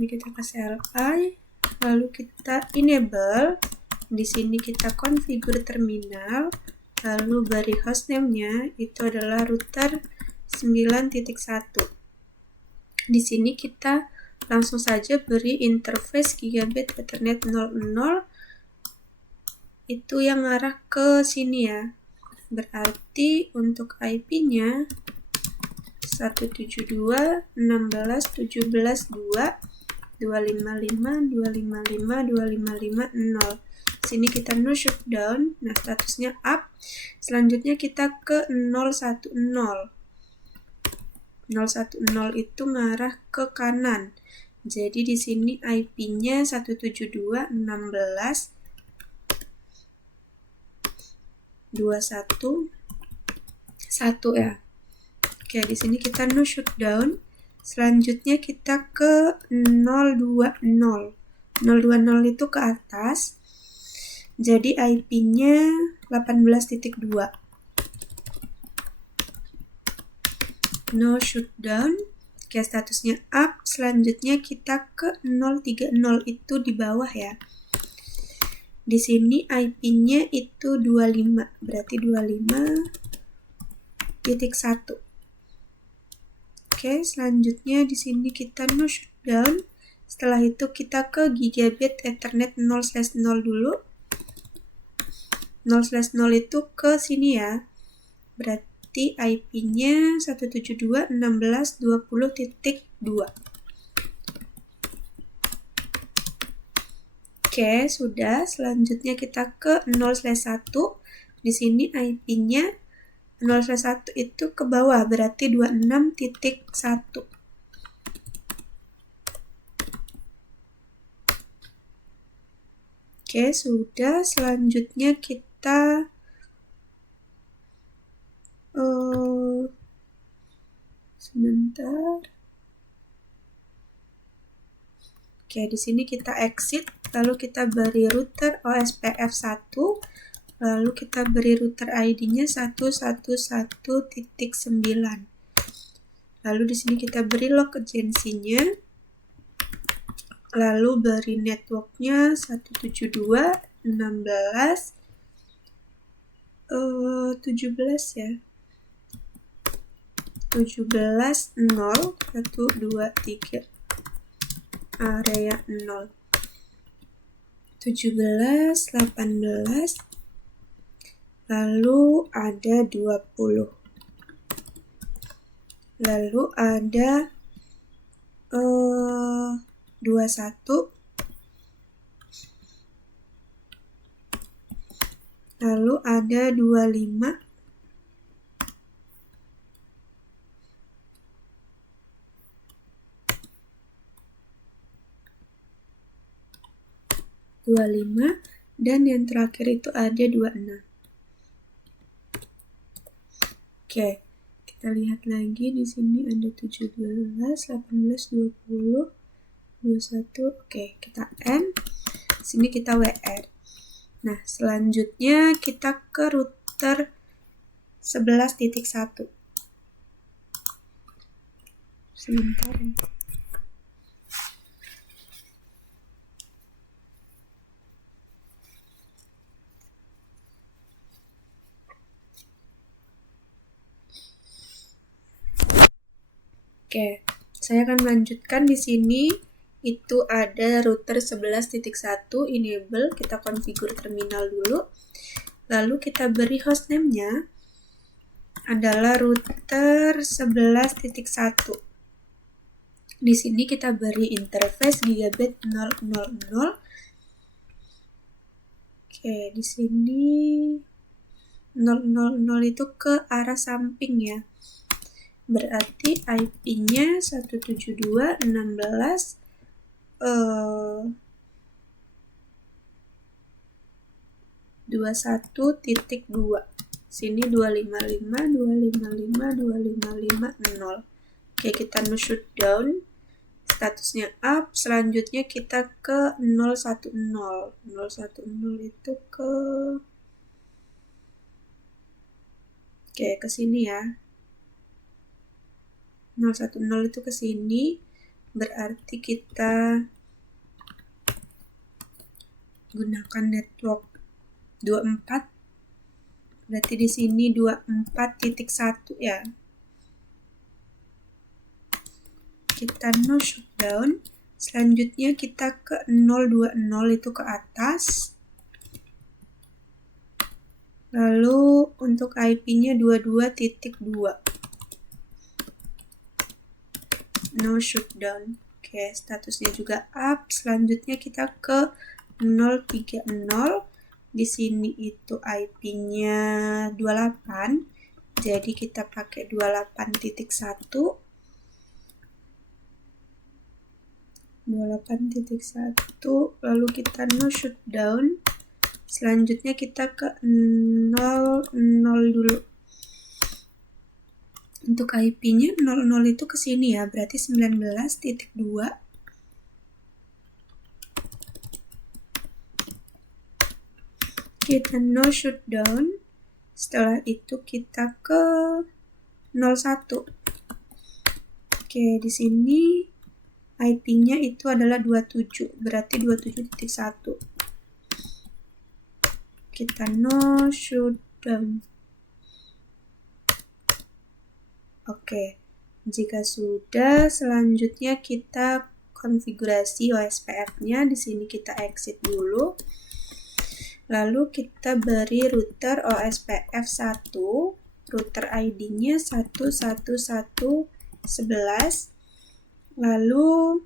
Ini kita kasih LI, lalu kita enable. Di sini kita configure terminal, lalu beri hostname-nya itu adalah router 9.1. Di sini kita langsung saja beri interface gigabit Ethernet 0/0. Itu yang arah ke sini ya. Berarti untuk IP-nya 172.16.17.2, 255.255.255.0. Sini kita no shutdown. Nah, statusnya up. Selanjutnya kita ke 010. 010 itu ngarah ke kanan. Jadi di sini IP-nya 172.16.21.1 ya. Oke, di sini kita no shutdown. Selanjutnya kita ke 020. 020 itu ke atas. Jadi IP-nya 18.2. No shutdown. Oke, statusnya up. Selanjutnya kita ke 030, itu di bawah ya. Di sini IP-nya itu 25, berarti 25.1. Oke, selanjutnya di sini kita no shutdown. Setelah itu kita ke gigabit Ethernet 0/0 dulu. 0/0 itu ke sini ya. Berarti IP-nya 172.16.20.2. Oke, sudah. Selanjutnya kita ke 0/1. Di sini IP-nya 0/1 itu ke bawah, berarti 26.1. Oke, sudah. Selanjutnya kita sebentar. Oke, di sini kita exit, lalu kita beri router OSPF1, lalu kita beri router ID-nya 111.9. Lalu di sini kita beri log agensinya. Lalu beri networknya 172.16 17 ya. 17 0 1 2 3 area 0 17 18 lalu ada 20 lalu ada 21 lalu ada 25 dan yang terakhir itu ada 26. Oke, kita lihat lagi di sini ada 17, 18, 20, 21. Oke, kita N. Sini kita WR. Nah, selanjutnya kita ke router 11.1. Sebentar ya. Oke, saya akan melanjutkan di sini. Itu ada router 11.1 enable, kita konfigur terminal dulu. Lalu kita beri hostname-nya adalah router 11.1. Di sini kita beri interface gigabit 000. Oke, di sini 000 itu ke arah samping ya. Berarti IP-nya 172.16 21.2. Sini 255.255.255.0. Oke, kita no shutdown. Statusnya up. Selanjutnya kita ke 010. 010 itu ke sini ya. 010 itu ke sini. Berarti kita gunakan network 24. Berarti di sini 24.1 ya. Kita no shutdown. Selanjutnya kita ke 020 itu ke atas. Lalu untuk IP-nya 22.2. No shutdown. Oke, statusnya juga up. Selanjutnya kita ke 030. Di sini itu IP-nya 28. Jadi kita pakai 28.1. 28.1. Lalu kita no shutdown. Selanjutnya kita ke 00 dulu. Untuk IP-nya 00 itu ke sini ya, berarti 19.2. Kita no shutdown. Setelah itu kita ke 01. Oke, di sini IP-nya itu adalah 27, berarti 27.1. Kita no shutdown. Oke, jika sudah, selanjutnya kita konfigurasi OSPF-nya. Di sini kita exit dulu. Lalu kita beri router OSPF 1, router ID-nya 11111. Lalu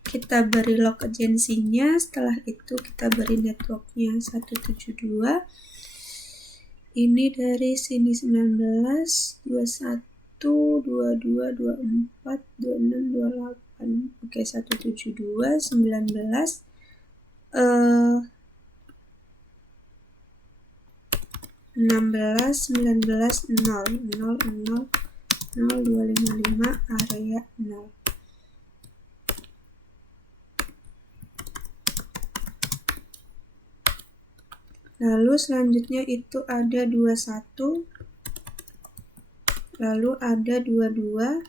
kita beri log agensinya. Setelah itu kita beri networknya 172. Ini dari sini 19, 21, 22, 24, 26, 28. Oke, 172, 19, 16, 19, 0, 0, 0, 0255 area 0. Lalu selanjutnya itu ada 21. lalu ada 22,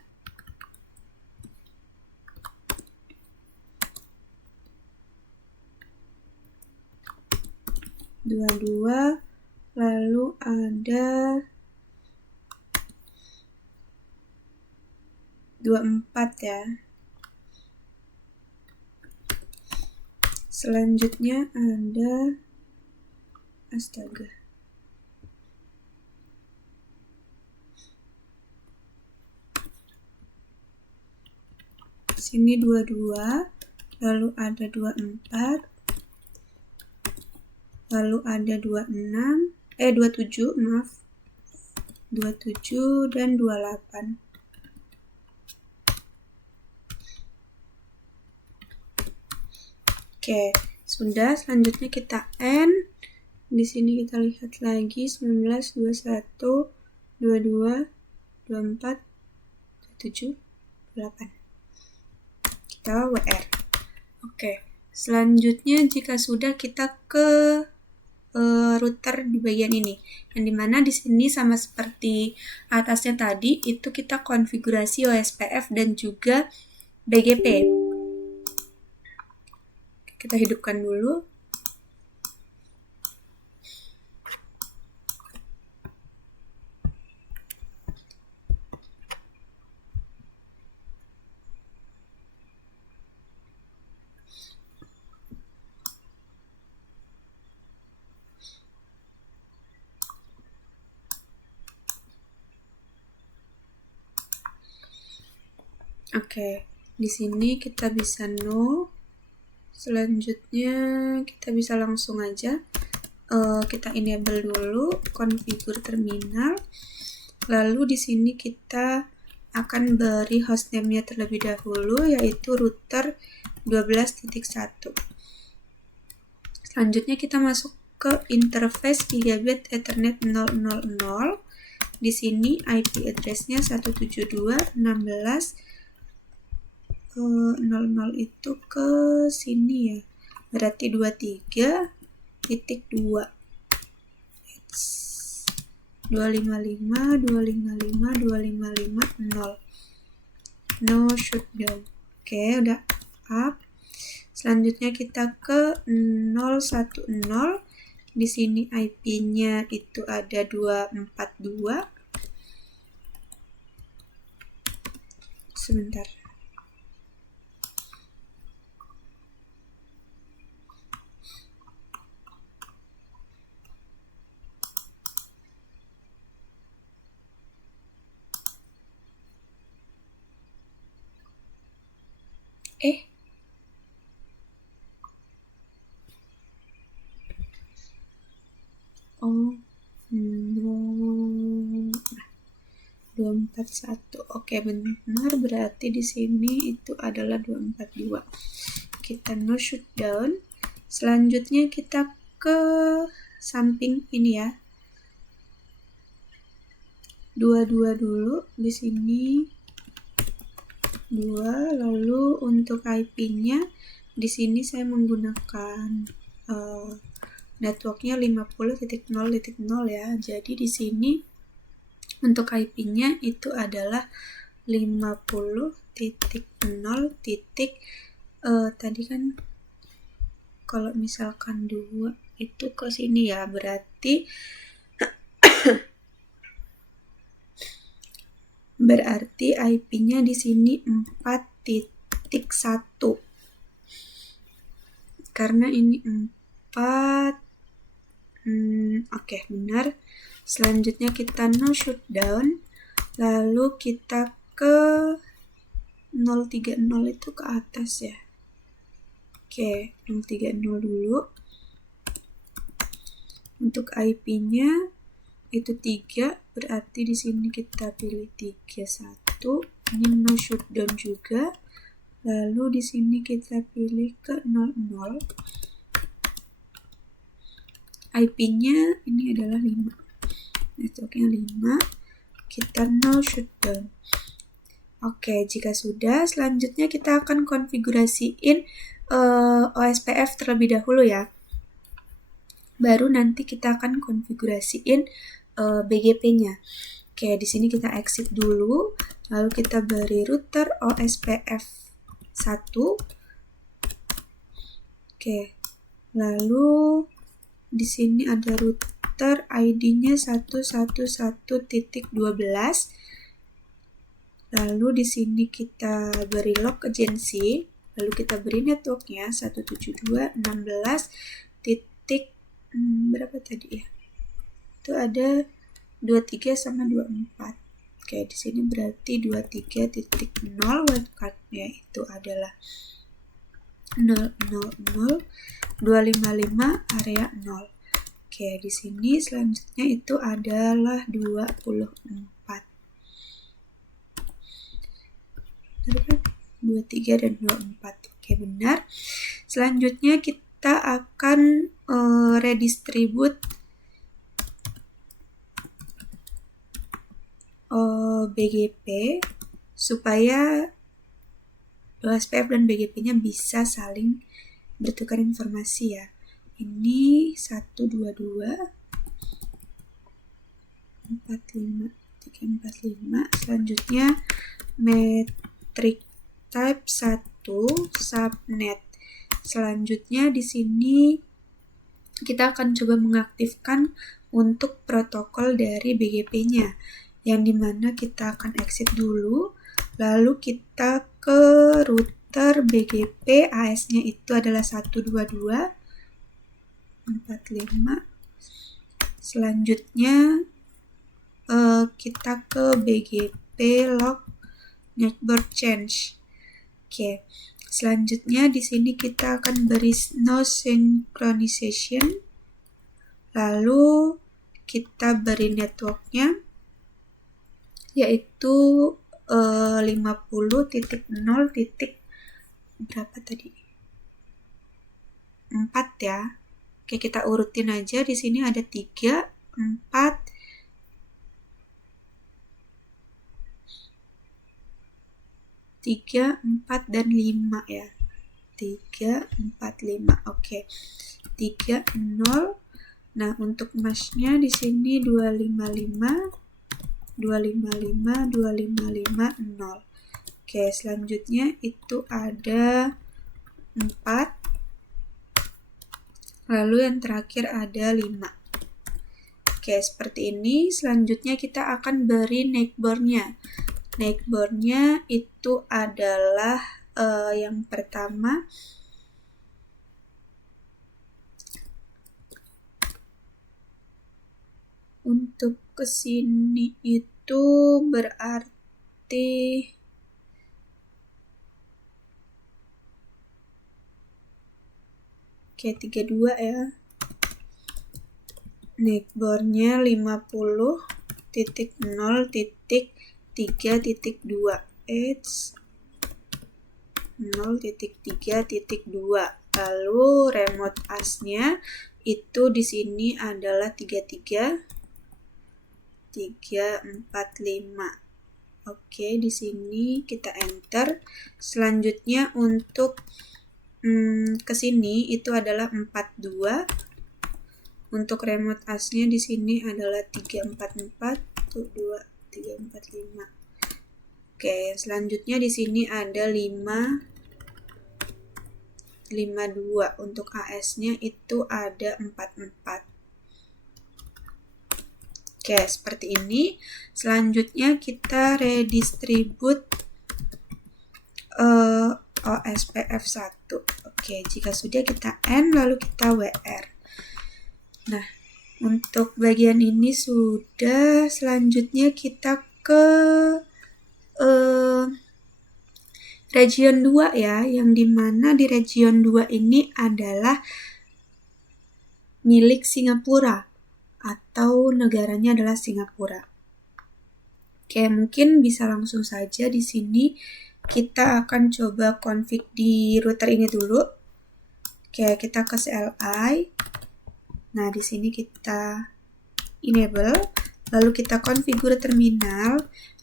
lalu ada 24 ya. Selanjutnya ada astaga. Sini 22, lalu ada 24, lalu ada 27, maaf. 27 dan 28. Oke, sudah. Selanjutnya kita N. Di sini kita lihat lagi 19, 21, 22, 24, 27, 28. Kita WR. Oke, selanjutnya jika sudah kita ke router di bagian ini, yang dimana di sini sama seperti atasnya tadi, itu kita konfigurasi OSPF dan juga BGP. Kita hidupkan dulu. Oke, di sini kita bisa no. Selanjutnya kita bisa langsung aja kita enable dulu configure terminal. Lalu di sini kita akan beri hostname-nya terlebih dahulu, yaitu router 12.1. Selanjutnya kita masuk ke interface Gigabit Ethernet 000. Di sini IP address-nya 172.16.00 itu ke sini ya. Berarti 23.2. 255.255.255.0. No shutdown. Oke, udah up. Selanjutnya kita ke 010. Di sini IP-nya itu ada 242. Sebentar. Oh, 241. Oke, benar. Berarti di sini itu adalah 242. Kita no shutdown. Selanjutnya kita ke samping ini ya. 22 dulu. Di sini 2. Lalu untuk IP-nya di sini saya menggunakan networknya 50.0.0 ya. Jadi di sini untuk IP-nya itu adalah 50.0. Tadi kan kalau misalkan 2 itu ke sini ya, berarti IP-nya di sini 4.1. Karena ini 4. Oke, benar. Selanjutnya kita no shutdown. Lalu kita ke 030 itu ke atas ya. Oke, 030 dulu. Untuk IP-nya itu 3, berarti di sini kita pilih 31. Ini no shutdown juga. Lalu di sini kita pilih ke 00. IP-nya ini adalah 5. Networknya 5. Kita no shutdown. Oke, jika sudah, selanjutnya kita akan konfigurasiin OSPF terlebih dahulu ya. Baru nanti kita akan konfigurasiin BGP-nya. Oke, di sini kita exit dulu, lalu kita beri router OSPF 1. Oke, lalu di sini ada router ID-nya 111.12. Lalu di sini kita beri log agency, lalu kita beri networknya 172.16 titik berapa tadi ya? Itu ada 23 sama 24. Oke, di sini berarti 23.0 wildcard-nya itu adalah 000.255 area 0. Oke, di sini selanjutnya itu adalah 24. 23 dan 24. Oke, benar. Selanjutnya kita akan redistribute BGP supaya OSPF dan BGP-nya bisa saling bertukar informasi ya. Ini 122.45.345. Selanjutnya metric type 1 subnet. Selanjutnya di sini kita akan coba mengaktifkan untuk protokol dari BGP-nya, yang dimana kita akan exit dulu, lalu kita ke router BGP, AS-nya itu adalah 122.45. Selanjutnya kita ke BGP log network change. Oke, selanjutnya di sini kita akan beri no synchronization, lalu kita beri networknya yaitu 50.0. Berapa tadi? 4 ya. Oke, kita urutin aja. Di sini ada 3, 4, 3, 4, dan 5 ya. 3, 4, 5. Oke. 3, 0. Nah, untuk mask-nya di sini 255, 255, 255, 0. Oke, selanjutnya itu ada 4. Lalu yang terakhir ada 5. Oke, seperti ini. Selanjutnya kita akan beri neighbor-nya. Neighbor-nya itu adalah yang pertama untuk kesini itu berarti kayak 32 ya. Neighbor-nya 50.0.3.2 0.3.2. Lalu remote AS-nya itu di sini adalah 33, 3, 4, 5. Oke, di sini kita enter. Selanjutnya untuk ke sini itu adalah 42. Untuk remote AS-nya di sini adalah 344, 2, 3, 4, 5. Oke, selanjutnya di sini ada 52. Untuk AS-nya itu ada 44. Oke, seperti ini. Selanjutnya kita redistribute OSPF 1. Oke, jika sudah kita end, lalu kita WR. Nah, untuk bagian ini sudah. Selanjutnya kita ke region 2 ya, yang dimana di region 2 ini adalah milik Singapura atau negaranya adalah Singapura. Oke, mungkin bisa langsung saja di sini kita akan coba config di router ini dulu. Oke, kita ke CLI. Nah, di sini kita enable, lalu kita configure terminal.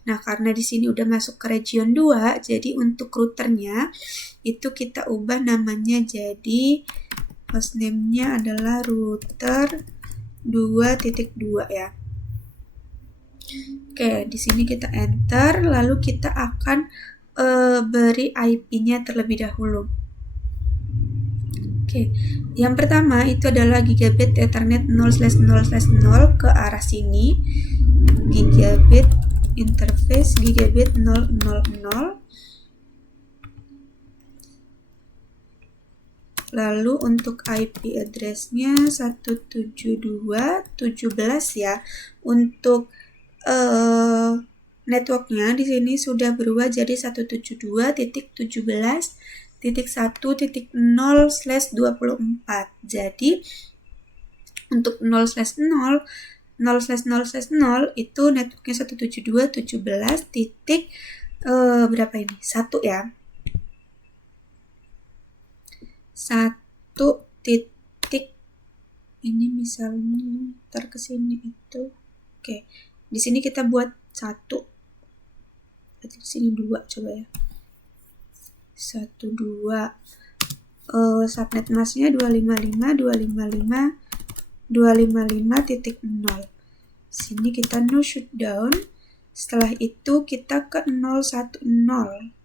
Nah, karena di sini udah masuk ke region 2, jadi untuk routernya itu kita ubah namanya jadi hostname-nya adalah router 2.2 ya. Oke, di sini kita enter, lalu kita akan beri IP-nya terlebih dahulu. Oke, yang pertama itu adalah gigabit Ethernet 0/0/0 ke arah sini. Gigabit interface gigabit 000. Lalu untuk IP address-nya 172.17 ya. Untuk networknya di sini sudah berubah jadi 172.17.1.0/24. Jadi untuk 0/0 0/0/0 itu networknya 172.17 titik berapa ini? 1 ya. 1 titik ini misalnya ntar kesini itu. Oke, di sini kita buat 1. Berarti di sini 2 coba ya. 1 2 subnet masknya 255.255.0. Sini kita no shutdown. Setelah itu kita ke 010.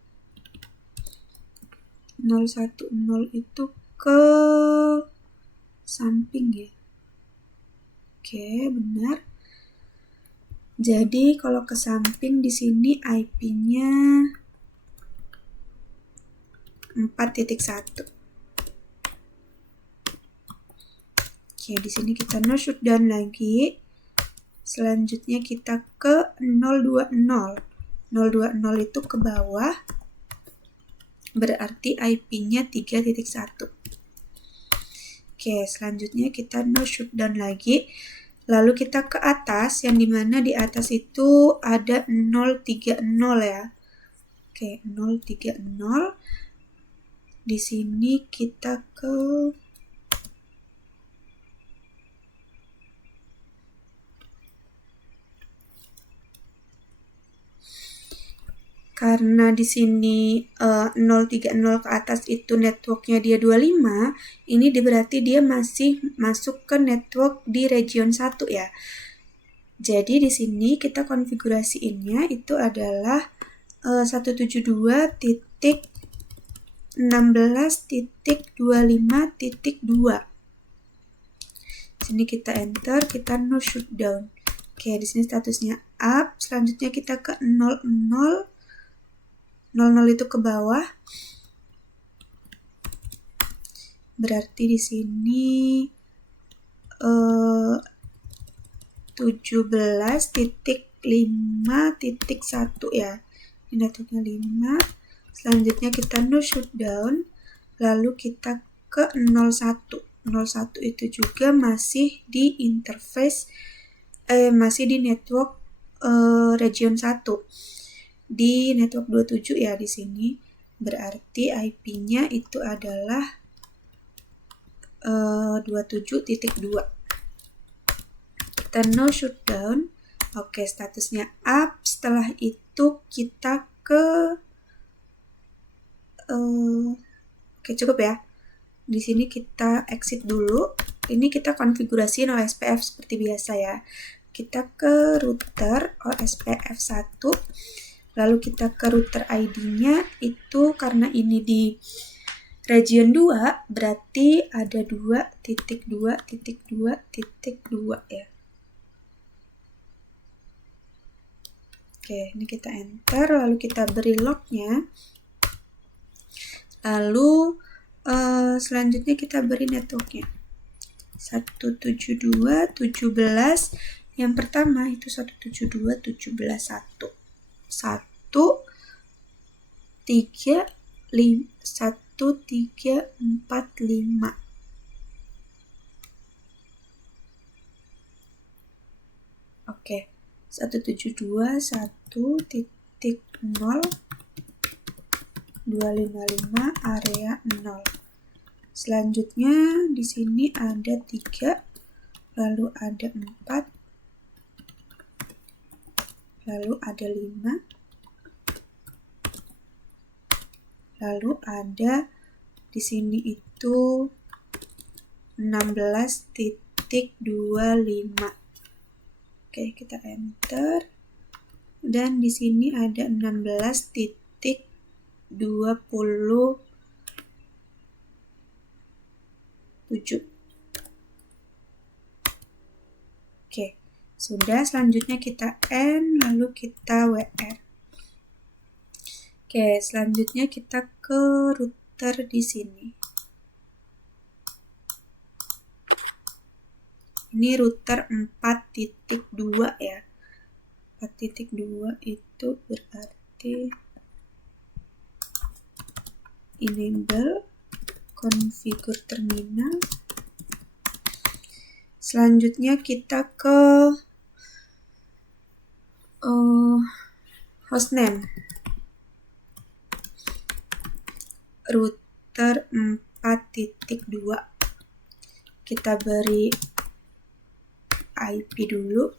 010 itu ke samping ya. Oke, benar. Jadi kalau ke samping di sini IP-nya 4.1. Oke, di sini kita no shutdown lagi. Selanjutnya kita ke 020. 020 itu ke bawah. Berarti IP-nya 3.1. Oke, selanjutnya kita no shutdown lagi. Lalu kita ke atas, yang dimana di atas itu ada 030 ya. Oke, 030. Di sini kita ke karena di sini 030 ke atas itu networknya dia 25, ini berarti dia masih masuk ke network di region 1 ya. Jadi di sini kita konfigurasiinnya itu adalah 172.16.25.2. Sini kita enter, kita no shutdown. Oke, di sini statusnya up. Selanjutnya kita ke 00. 00 itu ke bawah. Berarti di sini 17.5.1 ya. Ini networknya 5. Selanjutnya kita no shutdown. Lalu kita ke 01. 01 itu juga masih di interface masih di network region 1. Di network 27 ya di sini. Berarti IP-nya itu adalah 27.2. Kita no shutdown. Oke, statusnya up. Setelah itu kita ke oke, cukup ya. Di sini kita exit dulu. Ini kita konfigurasi OSPF seperti biasa ya. Kita ke router OSPF 1. Lalu kita ke router ID-nya itu karena ini di region 2 berarti ada 2.2.2.2 ya. Oke, ini kita enter, lalu kita beri lognya. Lalu selanjutnya kita beri networknya. 172.17. Yang pertama itu 172.17.1. 1345. Oke, 172.1.0.255 area 0. Selanjutnya di sini ada 3, lalu ada 4, lalu ada 5, lalu ada di sini itu 16.25. Oke, kita enter. dan di sini ada 16.27. Oke, sudah. Selanjutnya kita N, lalu kita WR. Oke, selanjutnya kita ke router di sini. Ini router 4.2 ya. 4.2 itu berarti enable configure terminal. Selanjutnya kita ke hostname. Router 4.2. Kita beri IP dulu.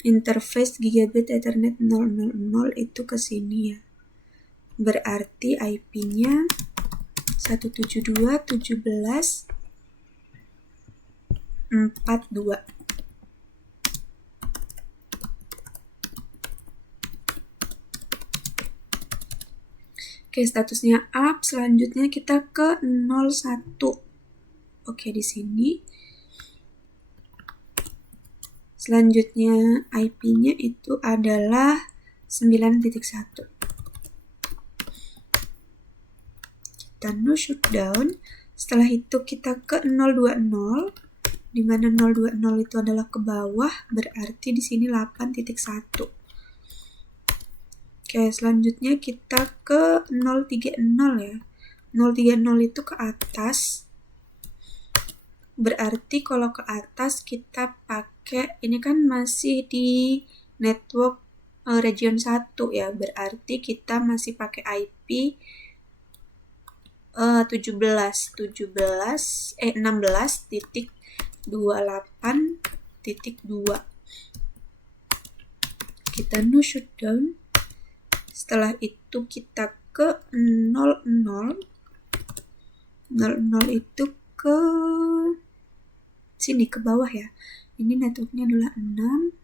Interface gigabit Ethernet 000 itu ke sini ya. Berarti IP-nya 172.17.42. Oke, statusnya up. Selanjutnya kita ke 01. Oke, di sini. Selanjutnya IP-nya itu adalah 9.1. Kita no shutdown. Setelah itu kita ke 020, di mana 020 itu adalah ke bawah, berarti di sini 8.1. Oke, selanjutnya kita ke 030 ya. 030 itu ke atas. Berarti kalau ke atas kita pakai, ini kan masih di network region 1 ya. Berarti kita masih pakai IP 16.28.2. Kita no shutdown. Setelah itu kita ke 00. 00 itu ke sini, ke bawah ya. Ini networknya adalah 6.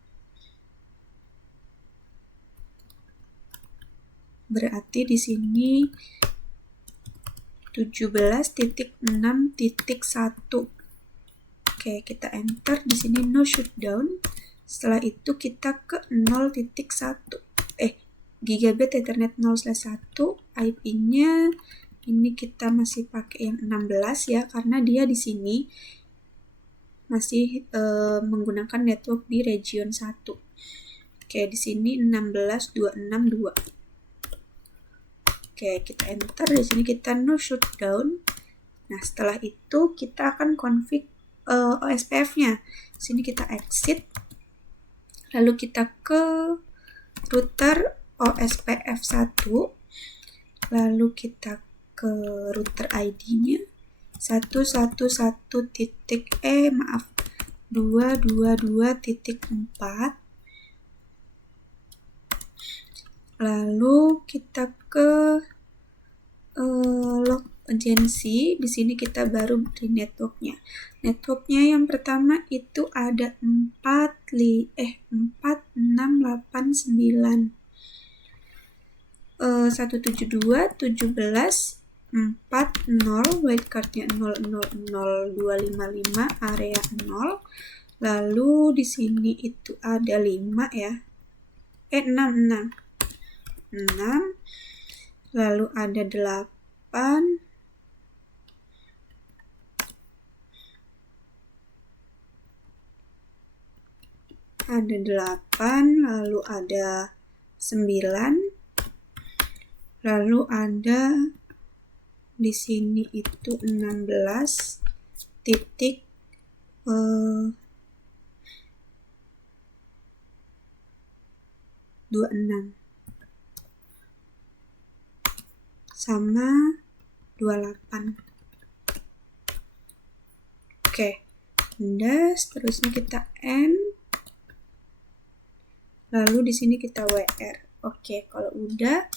Berarti di sini 17.6.1. Oke, kita enter. Di sini no shutdown. Setelah itu kita ke 0.1. Gigabit Ethernet 0/1. IP-nya ini kita masih pakai yang 16 ya, karena dia di sini masih menggunakan network di region 1. Oke, di sini 16.262. Oke, kita enter. Di sini kita no shutdown. Nah, setelah itu kita akan config OSPF-nya. Di sini kita exit. Lalu kita ke router OSPF 1. Lalu kita ke router ID-nya 222.4. Lalu kita ke log agency. Di sini kita baru beri networknya. Networknya yang pertama itu ada 4689 172.17.40, wildcardnya 000255, area 0. Lalu di sini itu ada 5 ya. 6. Lalu ada 8. Ada 8, lalu ada 9. Lalu ada di sini itu 16.26 sama 28. Oke, udah. Seterusnya kita N. Lalu di sini kita WR. Oke, kalau udah,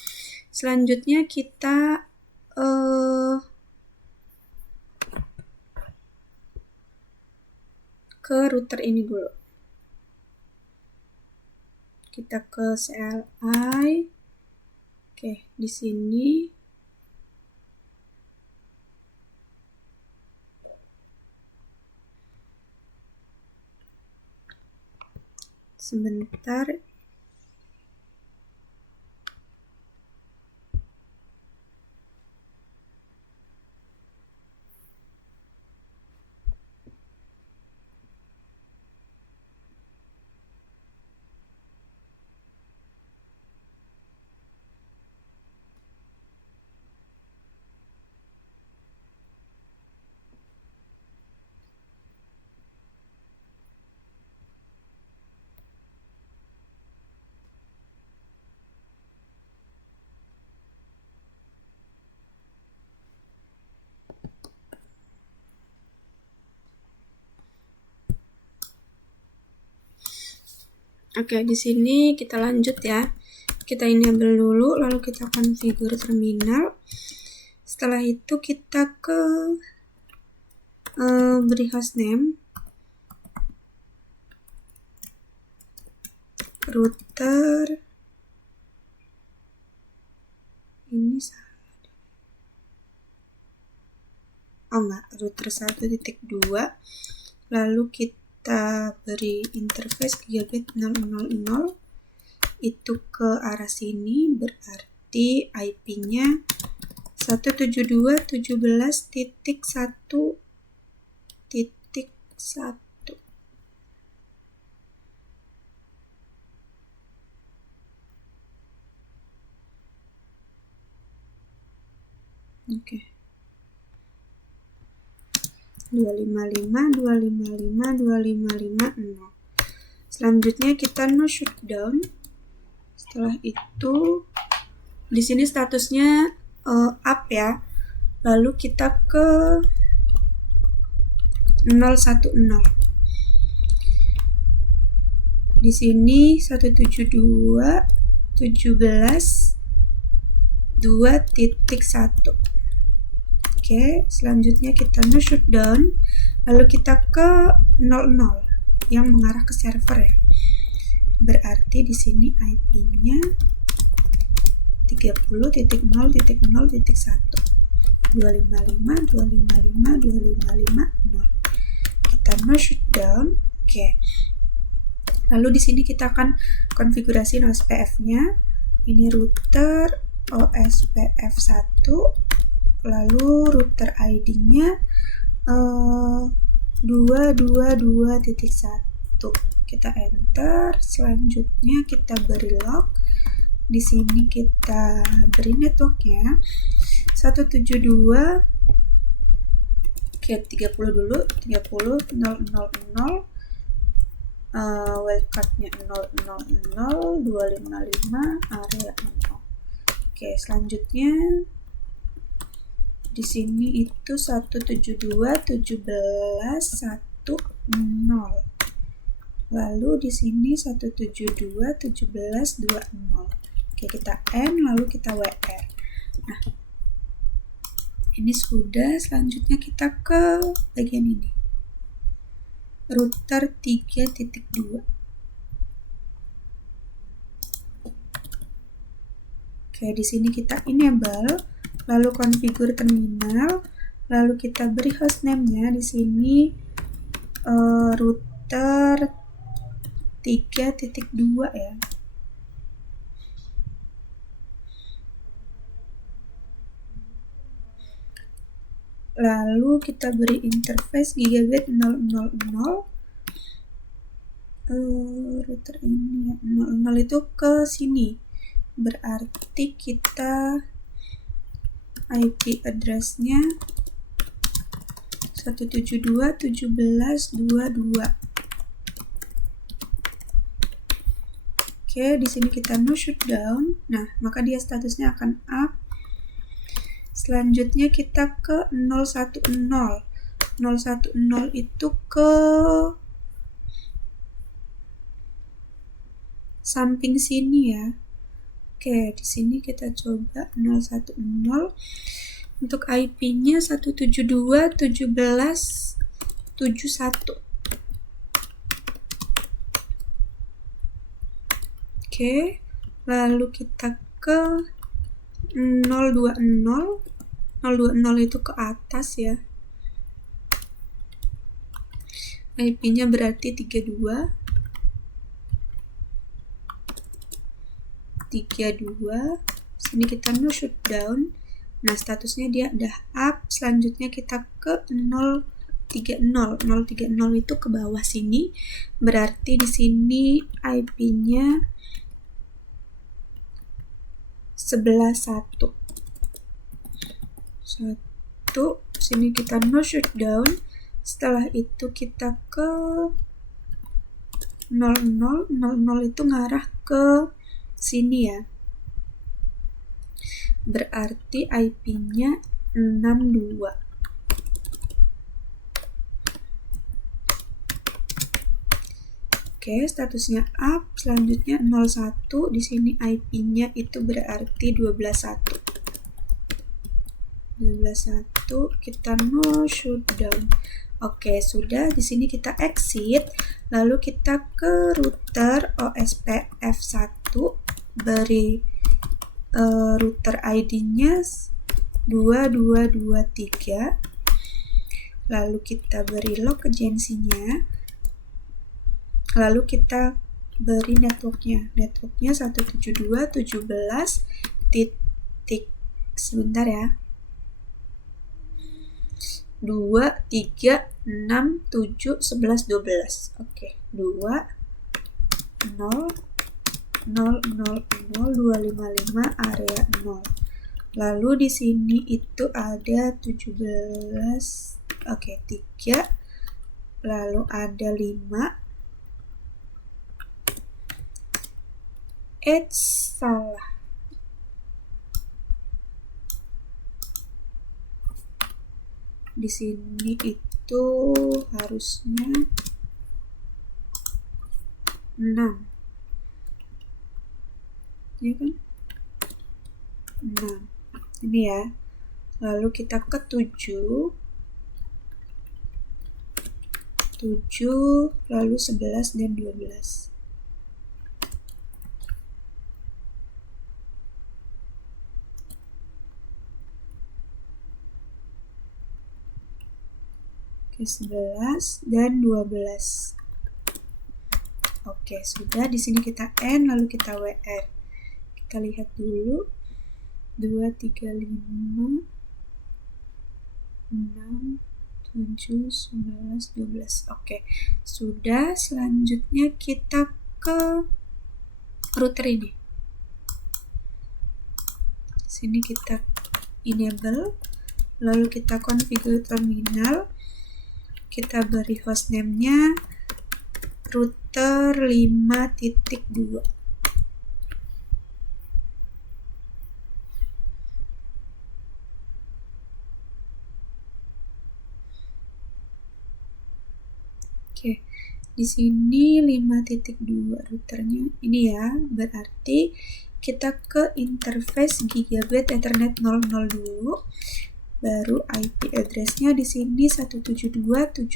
selanjutnya kita ke router ini dulu. Kita ke CLI. Oke, di sini sebentar. Oke, di sini kita lanjut ya. Kita enable dulu, lalu kita configure terminal. Setelah itu kita ke beri hostname, router. Ini salah. Oh enggak, router 1.2. Lalu kita beri interface gigabit 000. Itu ke arah sini, berarti IP-nya 172.17.1.1. Oke. 255.255.255.0. Selanjutnya kita no shutdown. Setelah itu di sini statusnya up ya. Lalu kita ke 010. Di sini 172.17.2.1. Oke, selanjutnya kita no shutdown, lalu kita ke 00 yang mengarah ke server ya. Berarti di sini IP-nya 30.0.0.1 255.255.255.0. Kita no shutdown. Oke. Lalu di sini kita akan konfigurasi OSPF-nya. Ini router OSPF1. Lalu router ID-nya 222.1. Kita enter. Selanjutnya kita beri log. Di sini kita beri networknya 172. Oke, 30 dulu. 30.000. Wildcard-nya 000.255 area 0. Oke, selanjutnya di sini itu 172.17.1.0. Lalu di sini 172.17.2.0. Oke, kita N lalu kita WR. Nah, ini sudah. Selanjutnya kita ke bagian ini. Router 3.2. Oke, di sini kita enable, lalu configure terminal, lalu kita beri hostname-nya di sini router 3.2 ya. Lalu kita beri interface gigabit 000. Router ini ya, 00 itu ke sini. Berarti kita IP address-nya 172.17.2.2. Oke, di sini kita no shutdown. Nah, maka dia statusnya akan up. Selanjutnya kita ke 010. 010 itu ke samping sini ya. Oke, di sini kita coba 010. Untuk IP-nya 172.17.71. Oke, lalu kita ke 020. 020 itu ke atas ya. IP-nya berarti 32. Sini kita no shutdown. Nah, statusnya dia udah up. Selanjutnya kita ke 030. 030 itu ke bawah sini. Berarti di sini IP-nya 11.1. Sini kita no shutdown. Setelah itu kita ke 00. 00 itu ngarah ke sini ya. Berarti IP-nya 62. Oke, statusnya up. Selanjutnya 01. Di sini IP-nya itu berarti 12.1. 12.1, kita no shutdown. Oke, sudah. Di sini kita exit, lalu kita ke router OSP F1, beri router ID-nya 2223, lalu kita beri log agensinya, lalu kita beri networknya 172.17 titik, sebentar ya, 2, 3, 6, 7, 11, 12. Oke, 2, 0, 0, 0, 0, 255, area 0. Lalu di sini itu ada 17, oke, 3, lalu ada 5. Salah. Di sini itu harusnya 6. Ya kan? 6. Ini ya. Lalu kita ke 7. 7, lalu 11 dan 12. Oke, 11 dan 12. Oke, sudah. Di sini kita N, lalu kita WR. Kita lihat dulu. 2, 3, 5, 6, 7, 11, 12. Oke, sudah. Selanjutnya kita ke router ini. Sini kita enable, lalu kita configure terminal. Kita beri hostname-nya router 5.2. Oke, di sini 5.2 routernya ini ya, berarti kita ke interface Gigabit Ethernet 00 dulu, baru IP address-nya di sini 172.17.00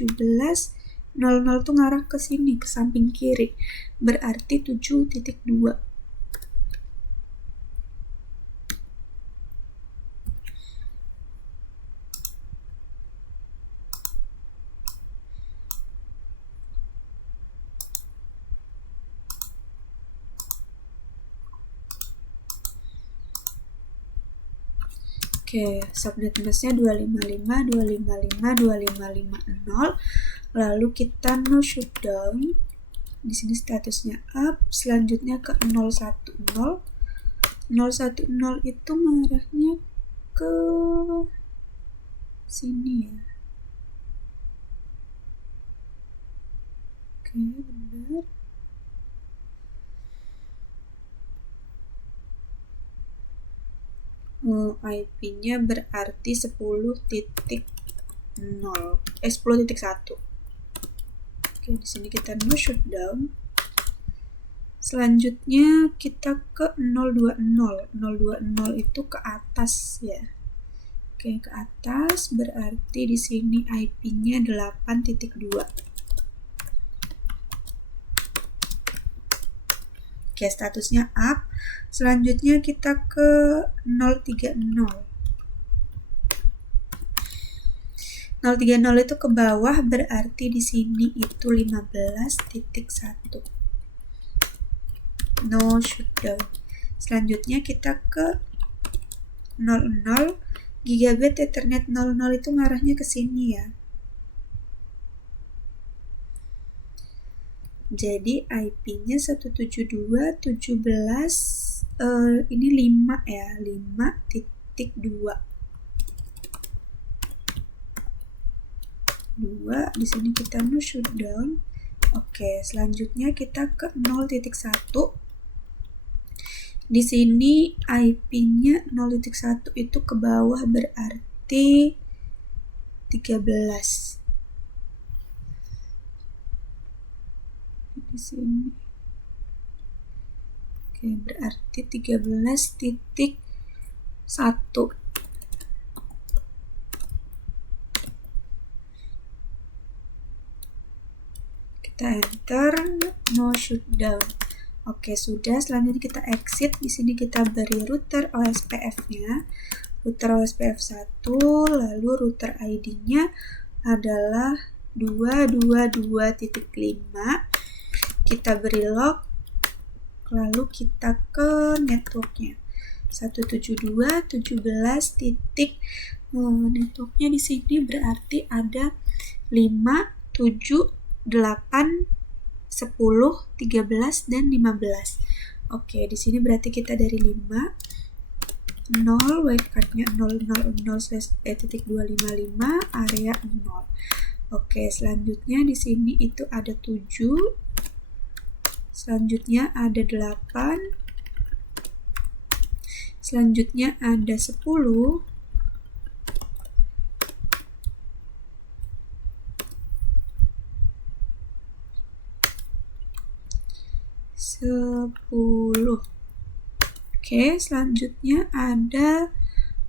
tuh ngarah ke sini, ke samping kiri, berarti 7.2. Oke, subnet busnya 255.255.255.0. Lalu kita no shutdown. Di sini statusnya up. Selanjutnya ke 010. 010 itu mengarahnya ke sini ya. Oke, benar. IP-nya berarti 10.0, 10.1. Oke, di sini kita no shutdown. Selanjutnya kita ke 020. 020 itu ke atas ya. Oke, ke atas berarti di sini IP-nya 8.2. Oke, statusnya up. Selanjutnya kita ke 030. 030 itu ke bawah, berarti di sini itu 15.1. No shutdown. Selanjutnya kita ke 00. Gigabit Ethernet 00 itu ngarahnya ke sini ya. Jadi IP-nya 172.17, ini 5 ya, 5.2. 2, di sini kita no shutdown. Oke, selanjutnya kita ke 0.1. Di sini IP-nya 0.1 itu ke bawah, berarti 13. Di sini. Oke, berarti 13.1. Kita enter, no shutdown. Oke, sudah. Selanjutnya kita exit. Di sini kita beri router OSPF-nya. Router OSPF 1, lalu router ID-nya adalah 222.5. Kita beri log, lalu kita ke networknya 172.17. Networknya di sini berarti ada 5, 7, 8, 10, 13, dan 15. Oke, di sini berarti kita dari 5, 0, wildcard-nya 000/255, area 0. Oke, selanjutnya di sini itu ada 7, selanjutnya ada 8, selanjutnya ada 10, Oke, selanjutnya ada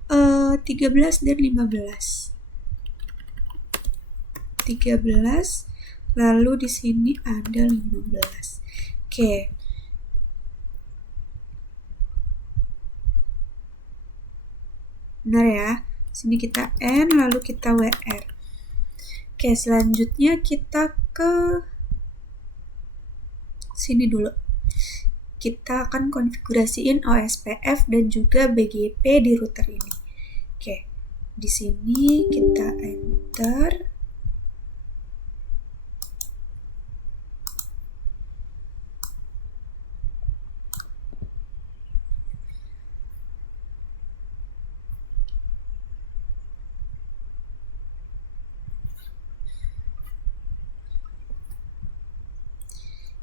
13 dan 15. 13, lalu di sini ada 15. Oke. Benar ya? Sini kita N, lalu kita WR. Oke, selanjutnya kita ke sini dulu. Kita akan konfigurasiin OSPF dan juga BGP di router ini. Oke, di sini kita enter.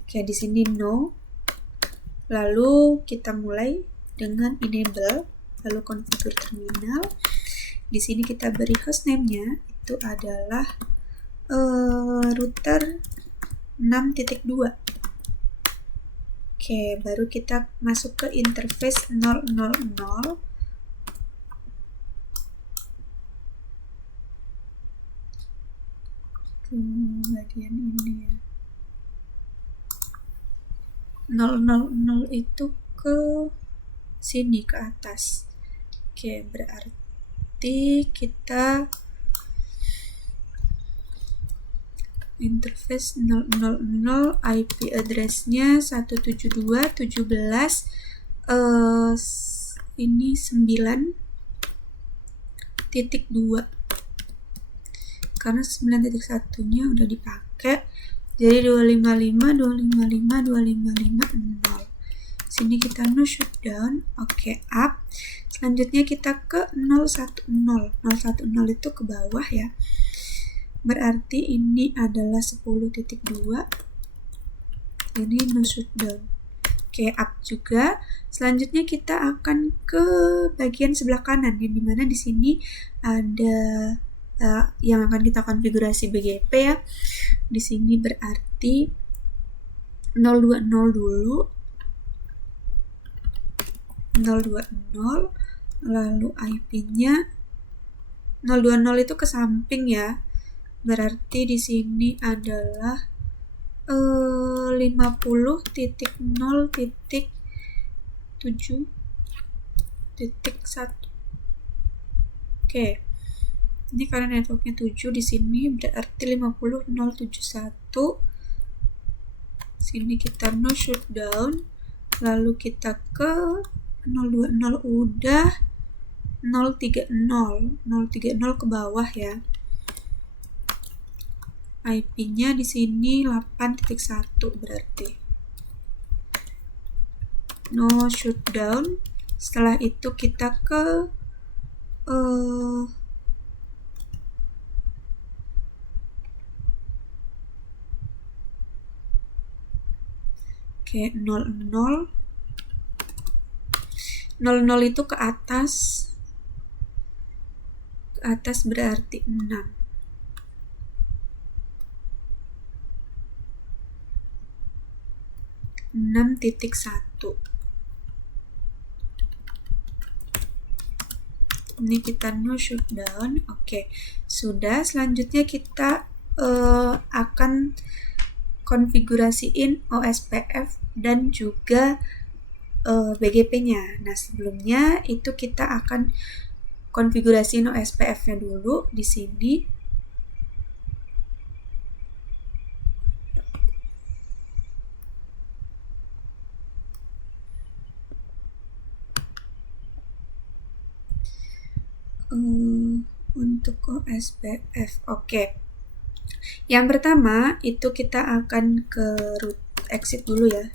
Oke, di sini no. Lalu kita mulai dengan enable, lalu configure terminal. Di sini kita beri hostname-nya itu adalah router 6.2. Oke, baru kita masuk ke interface 000. Ke bagian ini ya. 000 itu ke sini, ke atas. Oke, berarti kita interface 000, IP address-nya 172.17, ini 9.2. Karena 9.1-nya udah dipakai. Jadi 255.255.255.0. Sini kita no shutdown. Oke, up. Selanjutnya kita ke 010. 010 itu ke bawah ya. Berarti ini adalah 10.2. Ini no shutdown. Oke, up juga. Selanjutnya kita akan ke bagian sebelah kanan, yang dimana di sini ada yang akan kita konfigurasi BGP ya. Di sini berarti 020 dulu. 020, lalu IP-nya 020 itu ke samping ya. Berarti di sini adalah 50.0.7.1. Oke. Ini karena networknya 7 di sini berarti 50.071. Sini kita no shutdown, lalu kita ke 020 udah, 030 ke bawah ya. IP-nya di sini 8.1 berarti. No shutdown. Setelah itu kita ke Oke, 00. 00 itu ke atas. Ke atas berarti 6. 6.1. Ini kita no shutdown. Oke, sudah. Selanjutnya kita akan konfigurasiin OSPF dan juga BGP-nya. Nah, sebelumnya itu kita akan konfigurasiin OSPF-nya dulu di sini. Untuk OSPF. Oke. Yang pertama itu kita akan ke root exit dulu ya.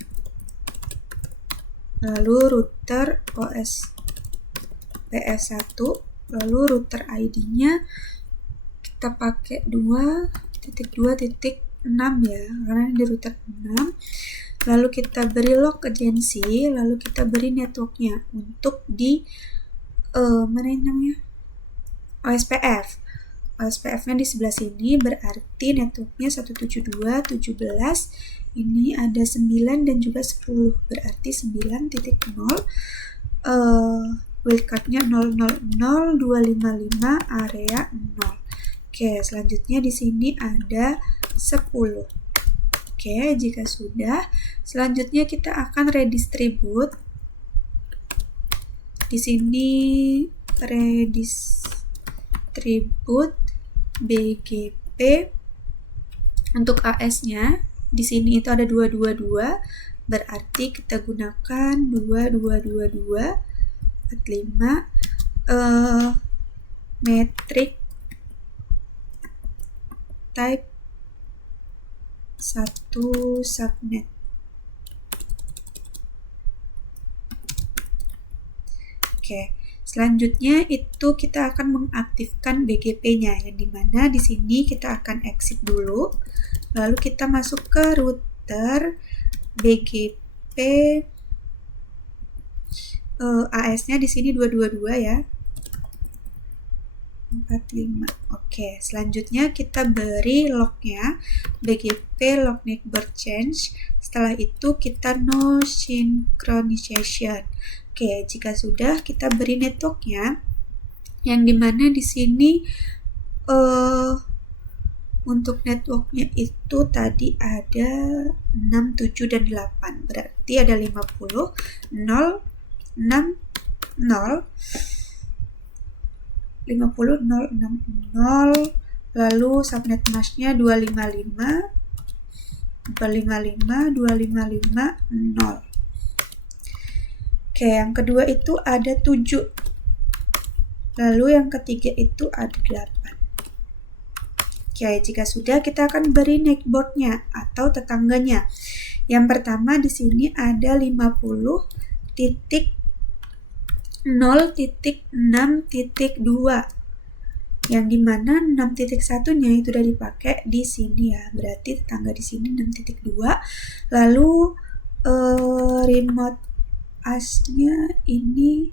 Lalu router OSPF1, lalu router ID-nya kita pakai 2.2.6 ya, karena di router 6. Lalu kita beri log agency, lalu kita beri networknya untuk di mana ini namanya? OSPF. OSPF-nya di sebelah sini berarti networknya 172.17. Ini ada 9 dan juga 10, berarti 9.0. Wildcard-nya 000.255 area 0. Oke, selanjutnya di sini ada 10. Oke, jika sudah, selanjutnya kita akan redistribute. Di sini redistribute BGP untuk AS-nya. Di sini itu ada 222, berarti kita gunakan 222245 metric type 1 subnet. Oke, selanjutnya itu kita akan mengaktifkan BGP-nya, yang dimana di sini kita akan exit dulu, lalu kita masuk ke router BGP AS-nya di sini 222 ya. 45. Oke, selanjutnya kita beri lognya BGP log network change. Setelah itu kita no synchronization. Oke, jika sudah kita beri networknya, yang dimana di sini untuk networknya itu tadi ada 6, 7, dan 8. Berarti ada 50, 0, 6, 0, 50, 0, 6, 0. Lalu subnet mask-nya 255, 255, 255, 0. Oke, yang kedua itu ada 7. Lalu yang ketiga itu ada 8. Oke, jika sudah kita akan beri netboard-nya atau tetangganya. Yang pertama di sini ada 50.0.6.2, yang dimana 6.1-nya itu sudah dipakai di sini ya, berarti tetangga di sini 6.2. Lalu remote AS-nya ini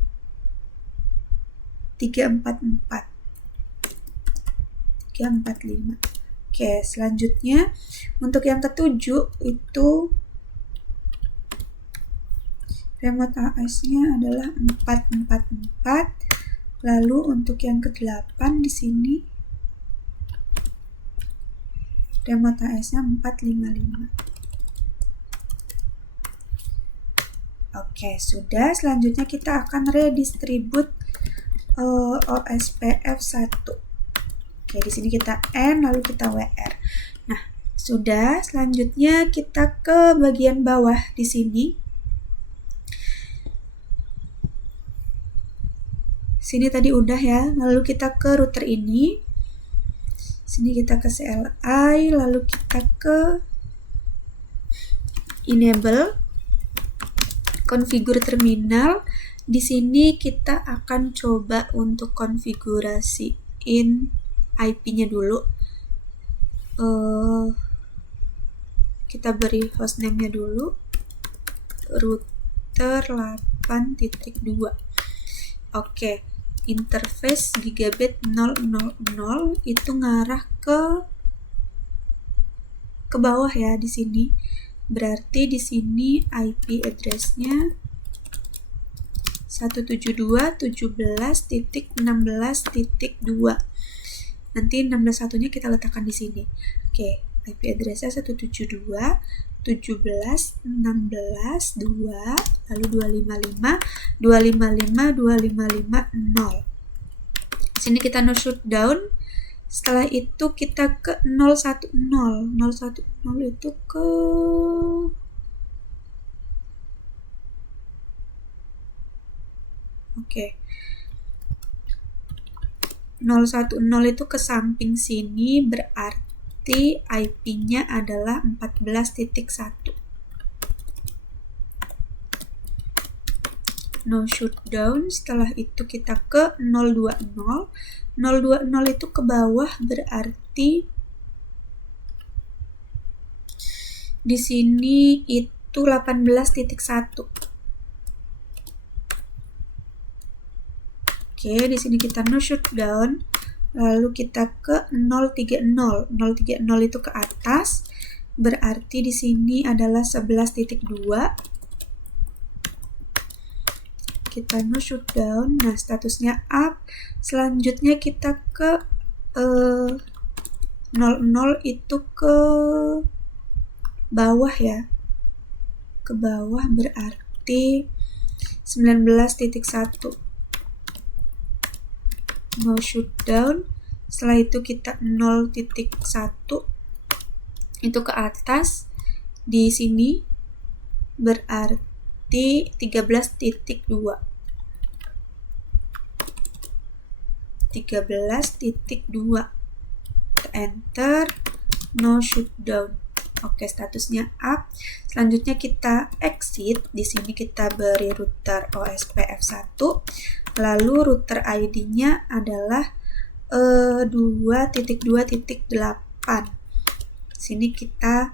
345. Oke, selanjutnya untuk yang ketujuh itu remote AS-nya adalah 444. Lalu untuk yang ke-8 di sini remote AS-nya 455. Oke, sudah. Selanjutnya kita akan redistribute OSPF1. Oke, di sini kita N, lalu kita WR. Nah, sudah. Selanjutnya kita ke bagian bawah di sini. Sini tadi udah ya. Lalu kita ke router ini. Sini kita ke CLI, lalu kita ke enable, configure terminal. Di sini kita akan coba untuk konfigurasiin IP-nya dulu. Kita beri hostname-nya dulu, router 8.2. Oke, interface gigabit 000 itu ngarah ke bawah ya di sini. Berarti di sini IP address-nya 172.17.16.2. Nanti 16.1-nya kita letakkan di sini. Oke, IP address-nya 172.17.16.2, lalu 255.255.255.0. Di sini kita no shutdown. Setelah itu kita ke 010. 010 itu ke Oke. 010 itu ke samping sini, berarti IP-nya adalah 14.1. No shutdown. Setelah itu kita ke 020. 020 itu ke bawah, berarti di sini itu 18.1. Oke, di sini kita no shutdown. Lalu kita ke 030. 030 itu ke atas, berarti di sini adalah 11.2. Kita no shutdown. Nah, statusnya up. Selanjutnya kita ke 00 itu ke bawah ya. Ke bawah berarti 19.1. No shutdown. Setelah itu kita 0.1 itu ke atas. Di sini berarti 13.2. 13.2. Enter. No shutdown. Oke, statusnya up. Selanjutnya kita exit. Di sini kita beri router OSPF1. Lalu router ID-nya adalah 2.2.8. Sini kita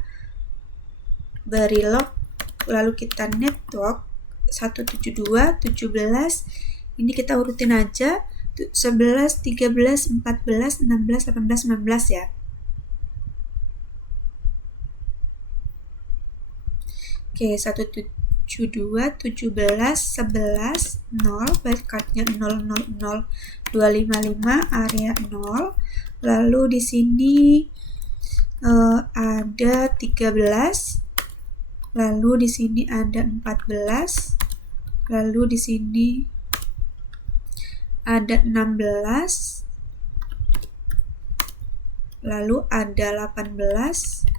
beri log, lalu kita network 172.17. Ini kita urutin aja 11, 13, 14, 16, 18, 19 ya. Oke, 172.17.11.0, byte card-nya 000.255, area 0. Lalu di sini ada 13. Lalu di sini ada 14. Lalu di sini ada 16. Lalu ada 18.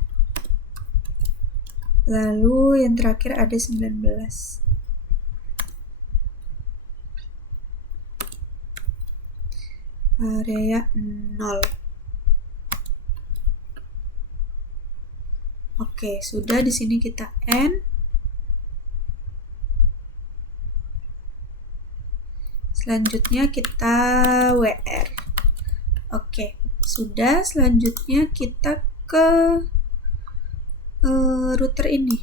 Lalu yang terakhir ada 19. Area 0. Oke, sudah. Di sini kita N. Selanjutnya kita WR. Oke, sudah. Selanjutnya kita ke router ini.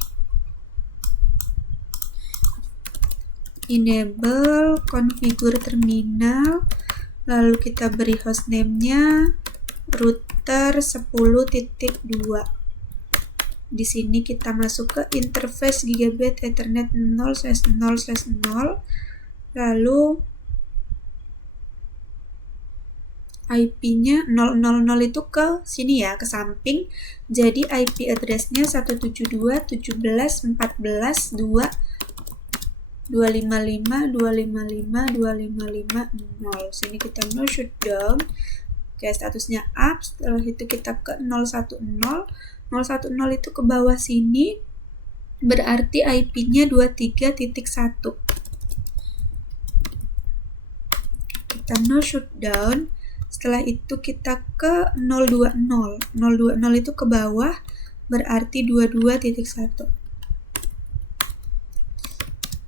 Enable, configure terminal, lalu kita beri hostname-nya router 10.2. Di sini kita masuk ke interface gigabit ethernet 0/0/0, lalu IP-nya 000 itu ke sini ya, ke samping. Jadi IP address-nya 172.17.14.2. 255, 255, 255, 0. Sini kita no shutdown. Oke, statusnya up. Setelah itu kita ke 010. 010 itu ke bawah sini, berarti IP-nya 23.1. Kita no shutdown. Setelah itu kita ke 020. 020 itu ke bawah, berarti 22.1.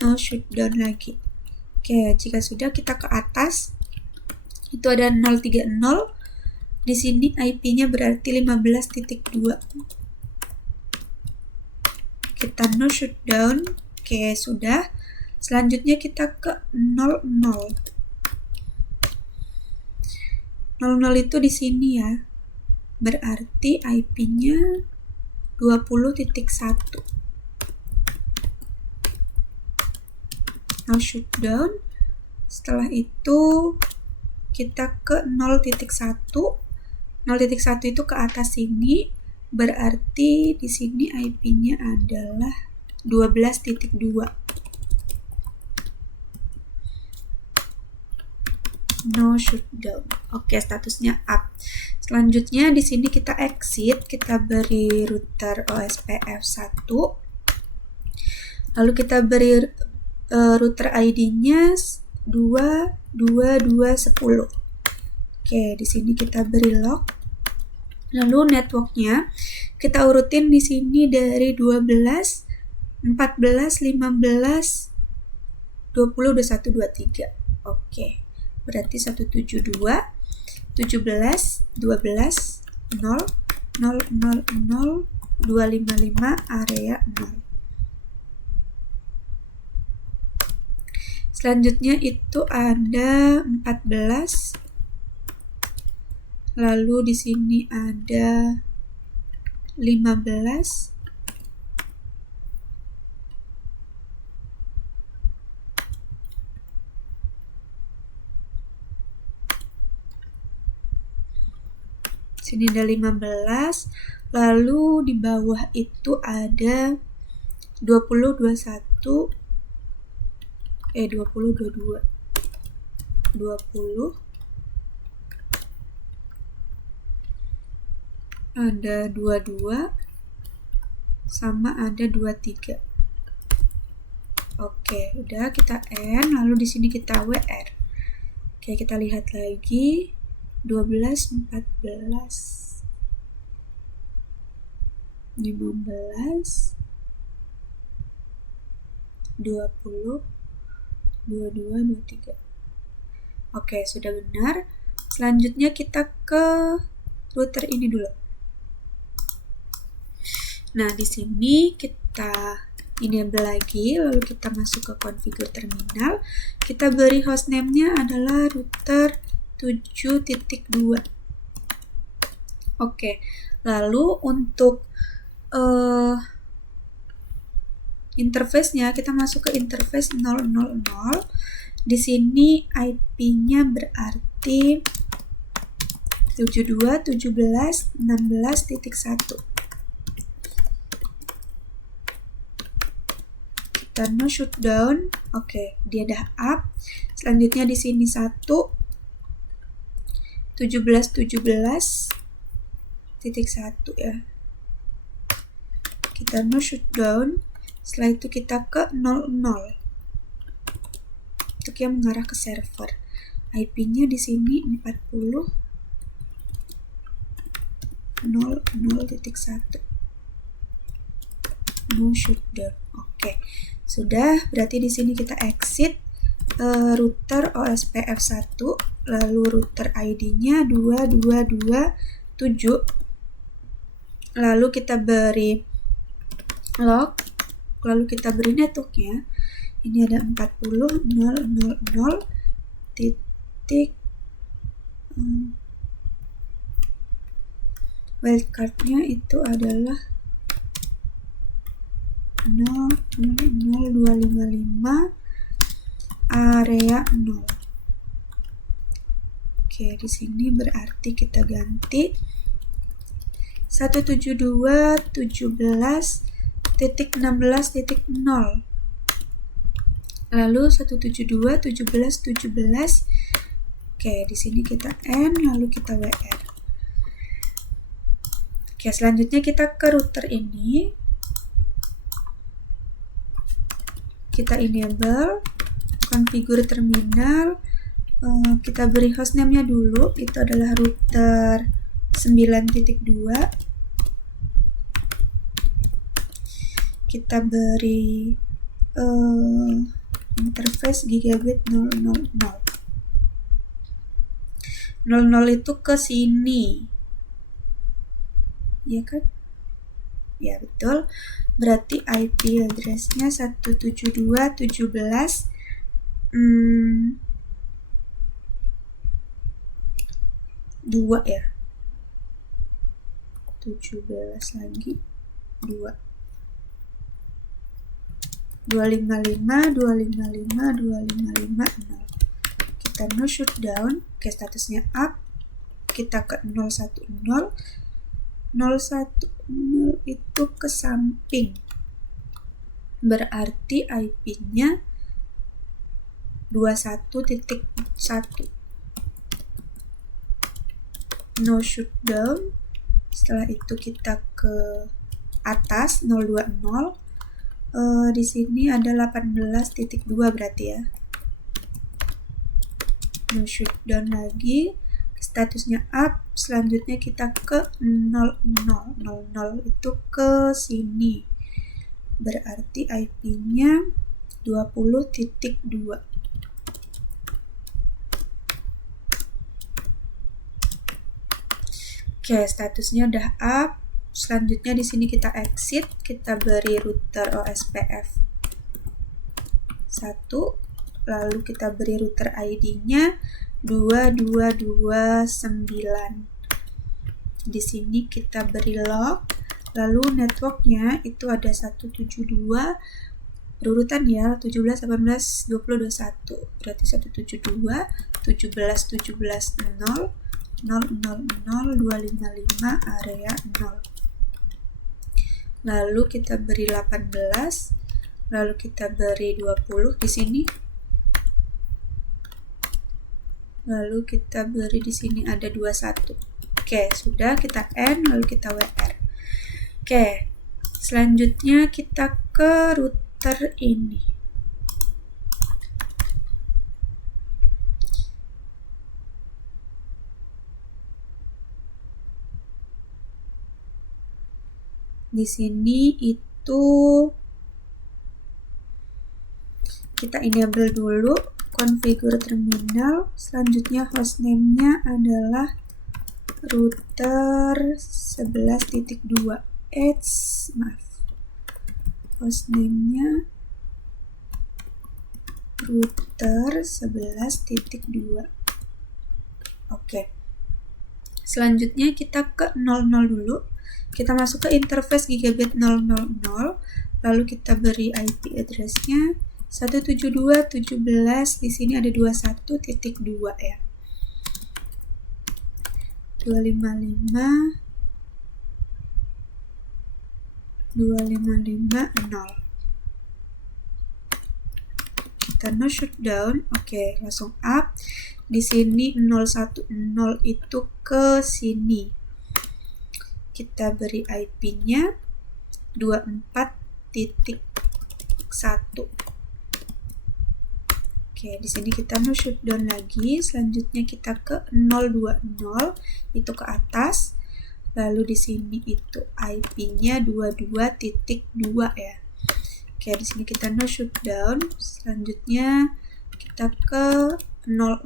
No shutdown lagi. Oke, jika sudah kita ke atas, itu ada 030. Di sini IP-nya berarti 15.2. Kita no shutdown. Oke, sudah. Selanjutnya kita ke 00. 00 itu di sini ya. Berarti IP-nya 20.1. No shutdown. Setelah itu kita ke 0.1. 0.1 itu ke atas sini, berarti di sini IP-nya adalah 12.2. No shutdown. Oke, statusnya up. Selanjutnya di sini kita exit, kita beri router OSPF 1. Lalu kita beri router ID-nya 22210. Oke, di sini kita beri log. Lalu networknya kita urutin di sini dari 12, 14, 15, 20, 21, 23. Oke, berarti 172, 17, 12, 0, 0, 0, 0, 255, area 0. Selanjutnya itu ada 14. Lalu di sini ada 15. Sini ada 15. Lalu di bawah itu ada 20, 21. 20, 22. 20. Ada 22 sama ada 23. Oke, udah kita N, lalu di sini kita WR. Oke, kita lihat lagi 12, 14, 15, 20, 22, 23. Oke, sudah benar. Selanjutnya kita ke router ini dulu. Nah, di sini kita enable lagi, lalu kita masuk ke configure terminal. Kita beri hostname-nya adalah router 7.2. Oke, lalu untuk interface-nya kita masuk ke interface 000. Di sini IP-nya berarti 72.17.16.1. Kita no shutdown. Oke, dia dah up. Selanjutnya di sini 1 17.17.1 ya. Kita no shutdown. Setelah itu kita ke 00. Untuk yang mengarah ke server. IP-nya di sini 40 00.1. No shutdown. Oke. Sudah, berarti di sini kita exit router OSPF 1, lalu router ID-nya 2227. Lalu kita beri log, lalu kita beri networknya. Ini ada 40.000 titik. Wildcard-nya itu adalah 00255 area 0. Oke, di sini berarti kita ganti 172.17.16.0. lalu 172, 17, 17. Oke, di sini kita N, lalu kita WR. Oke, selanjutnya kita ke router ini. Kita enable, configure terminal, kita beri hostname-nya dulu, itu adalah router 9.2. Kita beri interface gigabit 000. 00 itu ke sini, ya kan? Ya betul, berarti IP address-nya 172.17 2 ya, 17 lagi 2, 255.255.255.0. Kita no shutdown. Oke, statusnya up. Kita ke 010. 010 itu ke samping, berarti IP-nya 21.1. No shutdown. Setelah itu kita ke atas 020. Di sini ada 18.2 berarti ya. No shutdown lagi, statusnya up. Selanjutnya kita ke 00. 00 itu ke sini, berarti IP-nya 20.2. Oke, statusnya udah up. Selanjutnya di sini kita exit, kita beri router OSPF 1, lalu kita beri router ID-nya 2229. Di sini kita beri log, lalu networknya itu ada 172, berurutan ya, 17, 18, 20, 21, berarti 172, 17, 17, 0, 000, 255, area 0. Lalu kita beri 18, lalu kita beri 20 di sini. Lalu kita beri di sini ada 21. Oke, sudah, kita N, lalu kita WR. Oke, selanjutnya kita ke router ini. Di sini itu kita enable dulu, configure terminal. Selanjutnya hostname-nya adalah router 11.2. Maaf, hostname-nya router 11.2. Oke, selanjutnya kita ke 00 dulu. Kita masuk ke interface gigabit 000, lalu kita beri IP address-nya 172.17. Di sini ada 21.2 ya. 255.255.0. Kita no shutdown. Oke, langsung up. Di sini 010 itu ke sini. Kita beri IP-nya 24.1. Oke, di sini kita no shutdown lagi. Selanjutnya kita ke 020, itu ke atas. Lalu di sini itu IP-nya 22.2 ya. Oke, di sini kita no shutdown. Selanjutnya kita ke 00.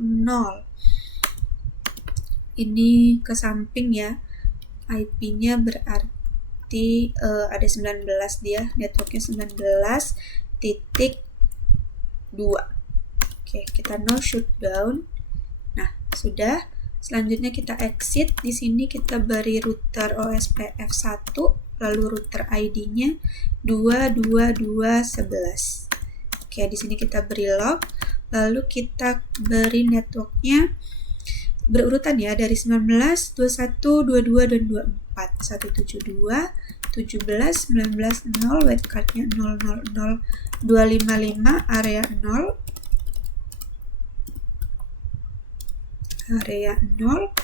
Ini ke samping ya. IP-nya berarti ada 19 dia, networknya 19.2. Oke, kita no shutdown. Nah, sudah. Selanjutnya kita exit. Di sini kita beri router OSPF 1, lalu router ID-nya 22211. Oke, di sini kita beri log, lalu kita beri networknya berurutan ya, dari 19, 21, 22, dan 24. 172, 17, 19, 0, wildcardnya 0, 0, 0, 255, area 0, area 0,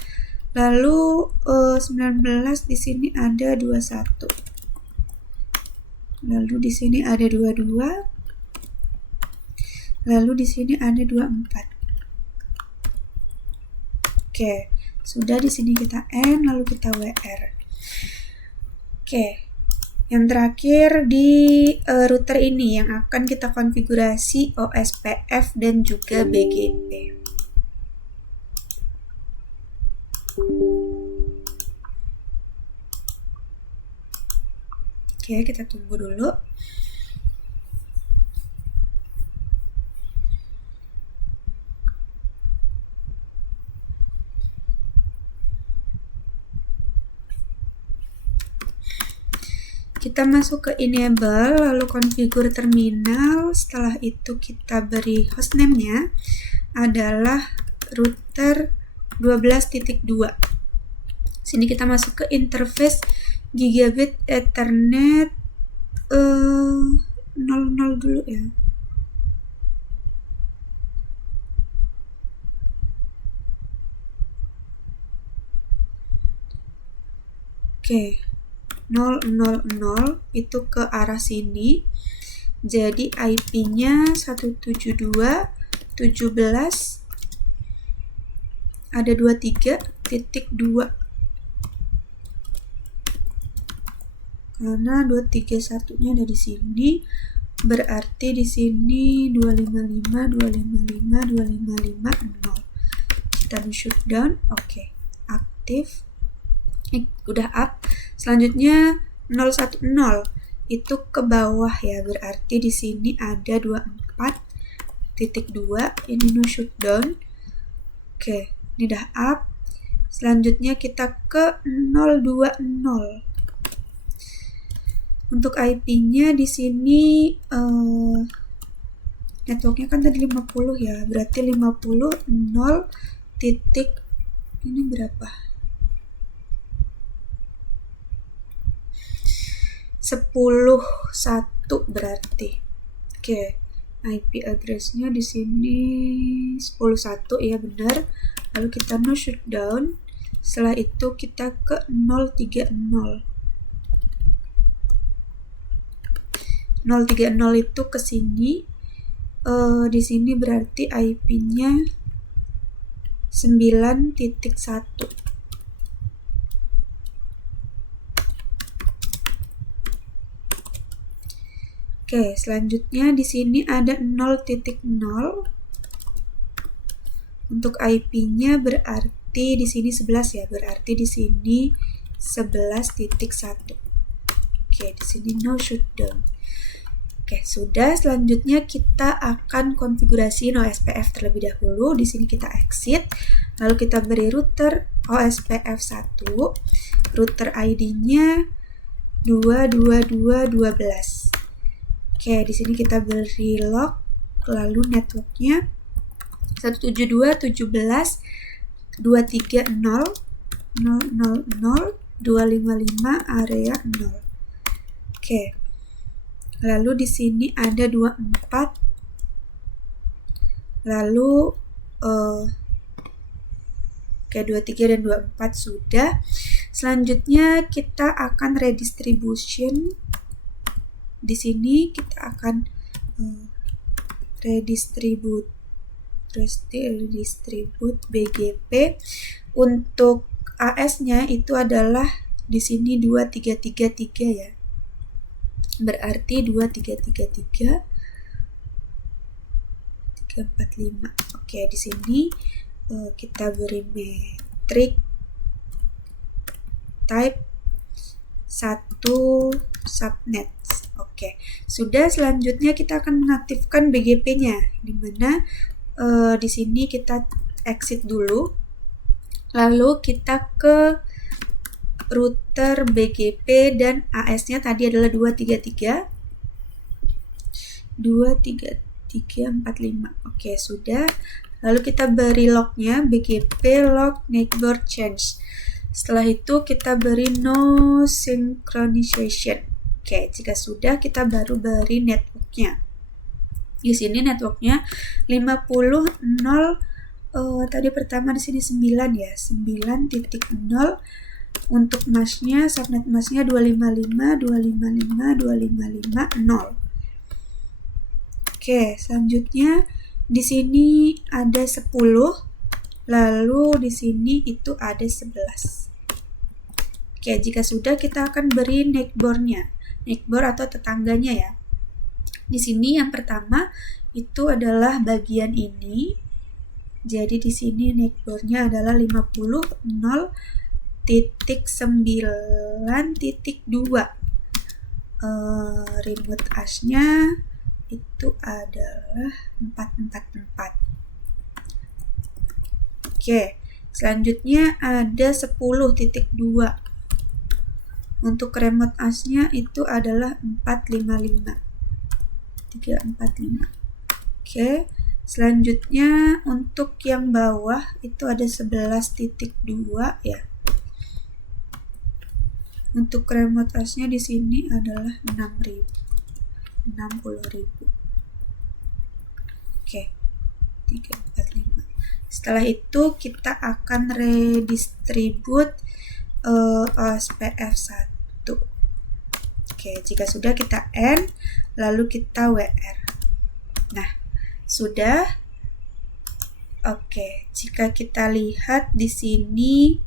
lalu 19 di sini ada 21, lalu di sini ada 22, lalu di sini ada 24. Oke, sudah di sini kita N, lalu kita WR. Oke, yang terakhir di router ini yang akan kita konfigurasi OSPF dan juga BGP. Oke, kita tunggu dulu. Kita masuk ke enable, lalu configure terminal. Setelah itu kita beri hostname-nya adalah router 12.2. Sini kita masuk ke interface gigabit ethernet 00 dulu ya. Oke. 000 itu ke arah sini, jadi IP-nya 172.17 ada 23.2 karena 231-nya ada di sini, berarti di sini 255 255 255 0. Kita shutdown. Oke, aktif. Udah up. Selanjutnya 010 itu ke bawah ya, berarti di sini ada 24.2, ini no shutdown. Oke, ini udah up. Selanjutnya kita ke 020. Untuk IP-nya di sini networknya kan tadi 50 ya, berarti 50 0 titik ini berapa? 10.1 berarti. Oke, IP address-nya di sini 10.1 ya benar. Lalu kita no shutdown. Setelah itu kita ke 030. 030 itu ke sini. Di sini berarti IP-nya 9.1. Oke, selanjutnya di sini ada 0.0. Untuk IP-nya berarti di sini 11 ya, berarti di sini 11.1. Oke, di sini no shutdown. Oke, sudah. Selanjutnya kita akan konfigurasi OSPF terlebih dahulu. Di sini kita exit, lalu kita beri router OSPF 1. Router ID-nya 22212. Oke, di sini kita beri log, lalu networknya 172.17.230.000.255 area 0. Oke, lalu di sini ada 24, lalu 23 dan 24 sudah. Selanjutnya kita akan redistribution. Di sini kita akan redistribute BGP. Untuk AS-nya itu adalah di sini 2333 ya. Berarti 2333 345. Oke, di sini kita beri metric type 1 subnet. Oke, sudah. Selanjutnya kita akan mengaktifkan BGP-nya, di mana di sini kita exit dulu, lalu kita ke router BGP dan AS-nya tadi adalah 233.45. Oke, sudah. Lalu kita beri lognya BGP log neighbor change. Setelah itu kita beri no synchronization. Oke, jika sudah kita baru beri networknya. Di sini networknya 50 0 tadi pertama di sini 9 ya, 9.0. Untuk masnya, subnet masnya 255.255.255.0. Oke, selanjutnya di sini ada 10, lalu di sini itu ada 11. Oke, jika sudah kita akan beri neighbor-nya, neighbor atau tetangganya ya. Di sini yang pertama itu adalah bagian ini. Jadi di sini neighbor-nya adalah 50.0.9.2. Remote hash-nya itu adalah 444. Oke, selanjutnya ada 10.2. Untuk remote hash-nya itu adalah 455. 345. Oke, selanjutnya untuk yang bawah itu ada 11.2 ya. Untuk remote hash-nya di sini adalah 60.000. Oke, 345. Setelah itu kita akan redistribute OSPF 1. Oke, jika sudah kita N, lalu kita WR. Nah, sudah. Oke, jika kita lihat di sini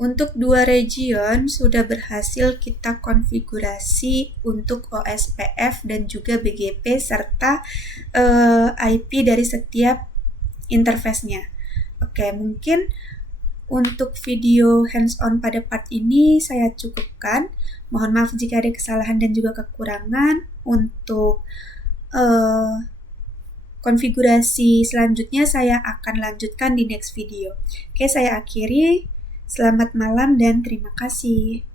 untuk 2 region sudah berhasil kita konfigurasi untuk OSPF dan juga BGP serta IP dari setiap interface-nya. Oke, mungkin untuk video hands-on pada part ini saya cukupkan. Mohon maaf jika ada kesalahan dan juga kekurangan. Untuk konfigurasi selanjutnya saya akan lanjutkan di next video. Oke, saya akhiri. Selamat malam dan terima kasih.